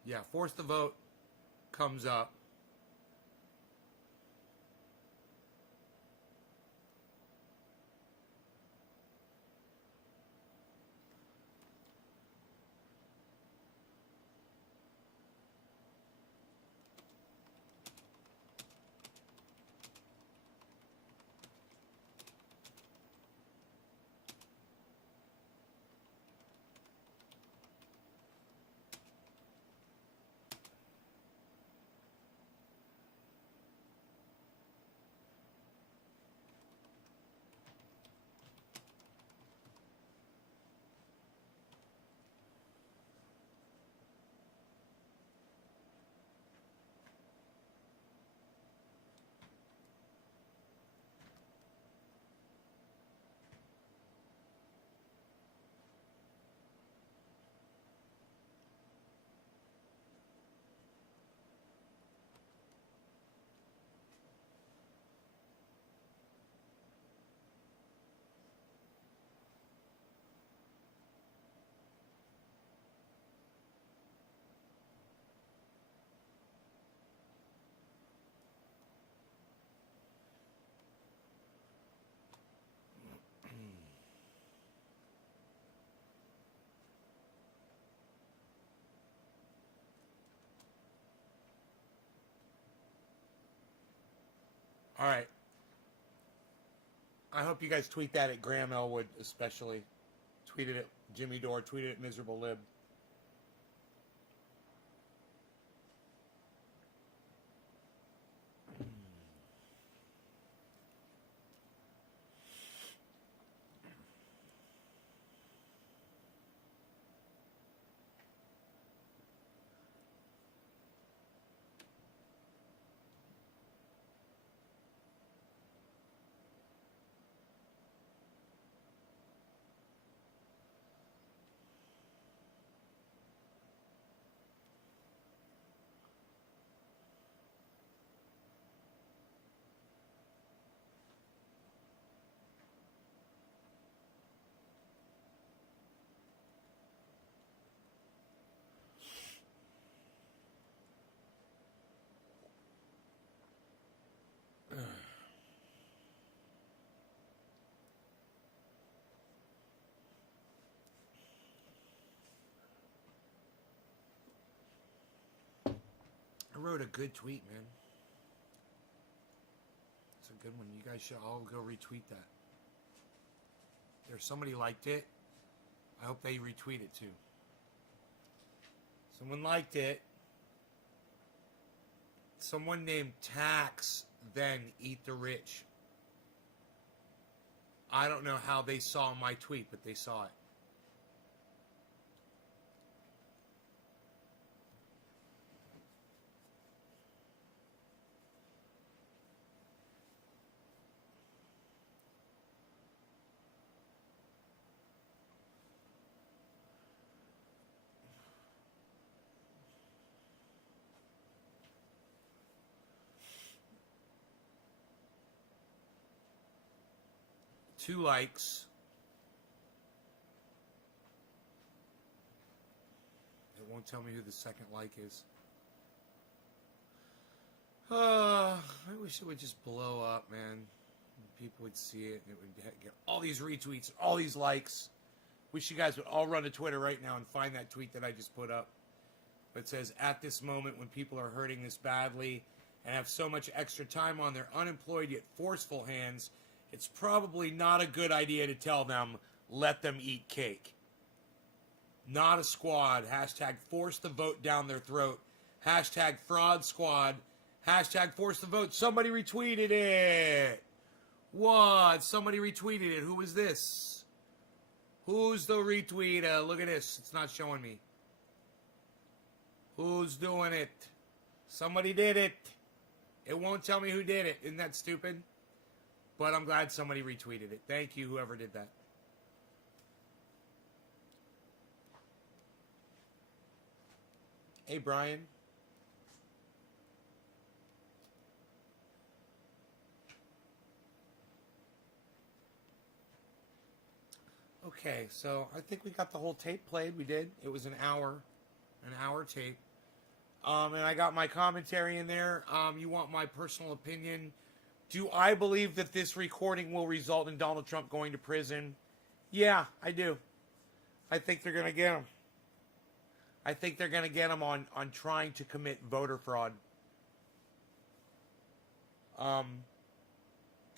Yeah, Force the Vote comes up. All right. I hope you guys tweet that at Graham Elwood, especially. Tweet it at Jimmy Dore. Tweet it at Miserable Lib. I wrote a good tweet, man. It's a good one. You guys should all go retweet that. There's somebody liked it. I hope they retweet it too. Someone liked it. Someone named Tax Then Eat the Rich. I don't know how they saw my tweet, but they saw it. Two likes. It Won't tell me who the second like is. I wish it would just blow up, man. People would see it and it would get all these retweets, all these likes. Wish you guys would all run to Twitter right now and find that tweet that I just put up. It says, at this moment when people are hurting this badly and have so much extra time on their unemployed yet forceful hands, it's probably not a good idea to tell them, let them eat cake. Not a squad. Hashtag force the vote down their throat. Hashtag fraud squad. Hashtag force the vote. Somebody retweeted it. What? Somebody retweeted it. Who was this? Who's the retweeter? Look at this. It's not showing me. Who's doing it? Somebody did it. It won't tell me who did it. Isn't that stupid? But I'm glad somebody retweeted it. Thank you, whoever did that. Hey, Brian. Okay, so I think we got the whole tape played. We did. It was an hour tape. And I got my commentary in there. You want my personal opinion? Do I believe that this recording will result in Donald Trump going to prison? Yeah, I do. I think they're going to get him. I think they're going to get him on trying to commit voter fraud.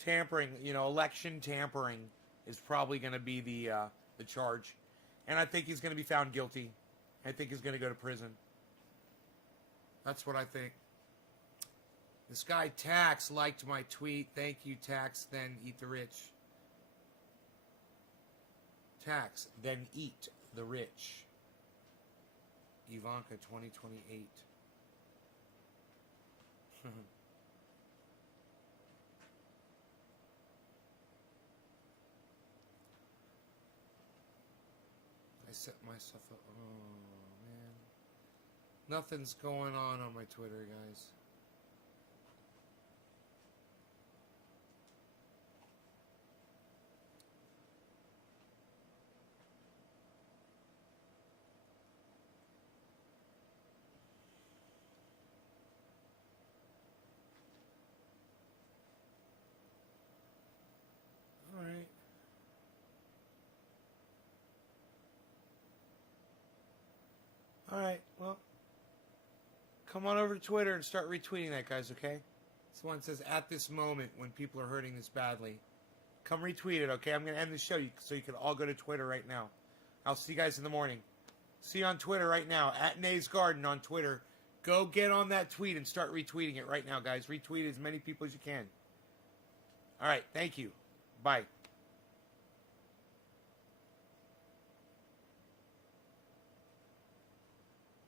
Tampering, election tampering is probably going to be the charge. And I think he's going to be found guilty. I think he's going to go to prison. That's what I think. This guy Tax liked my tweet. Thank you, Tax. Then eat the rich. Tax. Then eat the rich. Ivanka 2028. I set myself up. Oh, man. Nothing's going on my Twitter, guys. All right. All right, well, come on over to Twitter and start retweeting that, guys, okay? This one says, at this moment when people are hurting this badly. Come retweet it, okay? I'm going to end the show so you can all go to Twitter right now. I'll see you guys in the morning. See you on Twitter right now, at Nays Garden on Twitter. Go get on that tweet and start retweeting it right now, guys. Retweet as many people as you can. All right, thank you. Bye.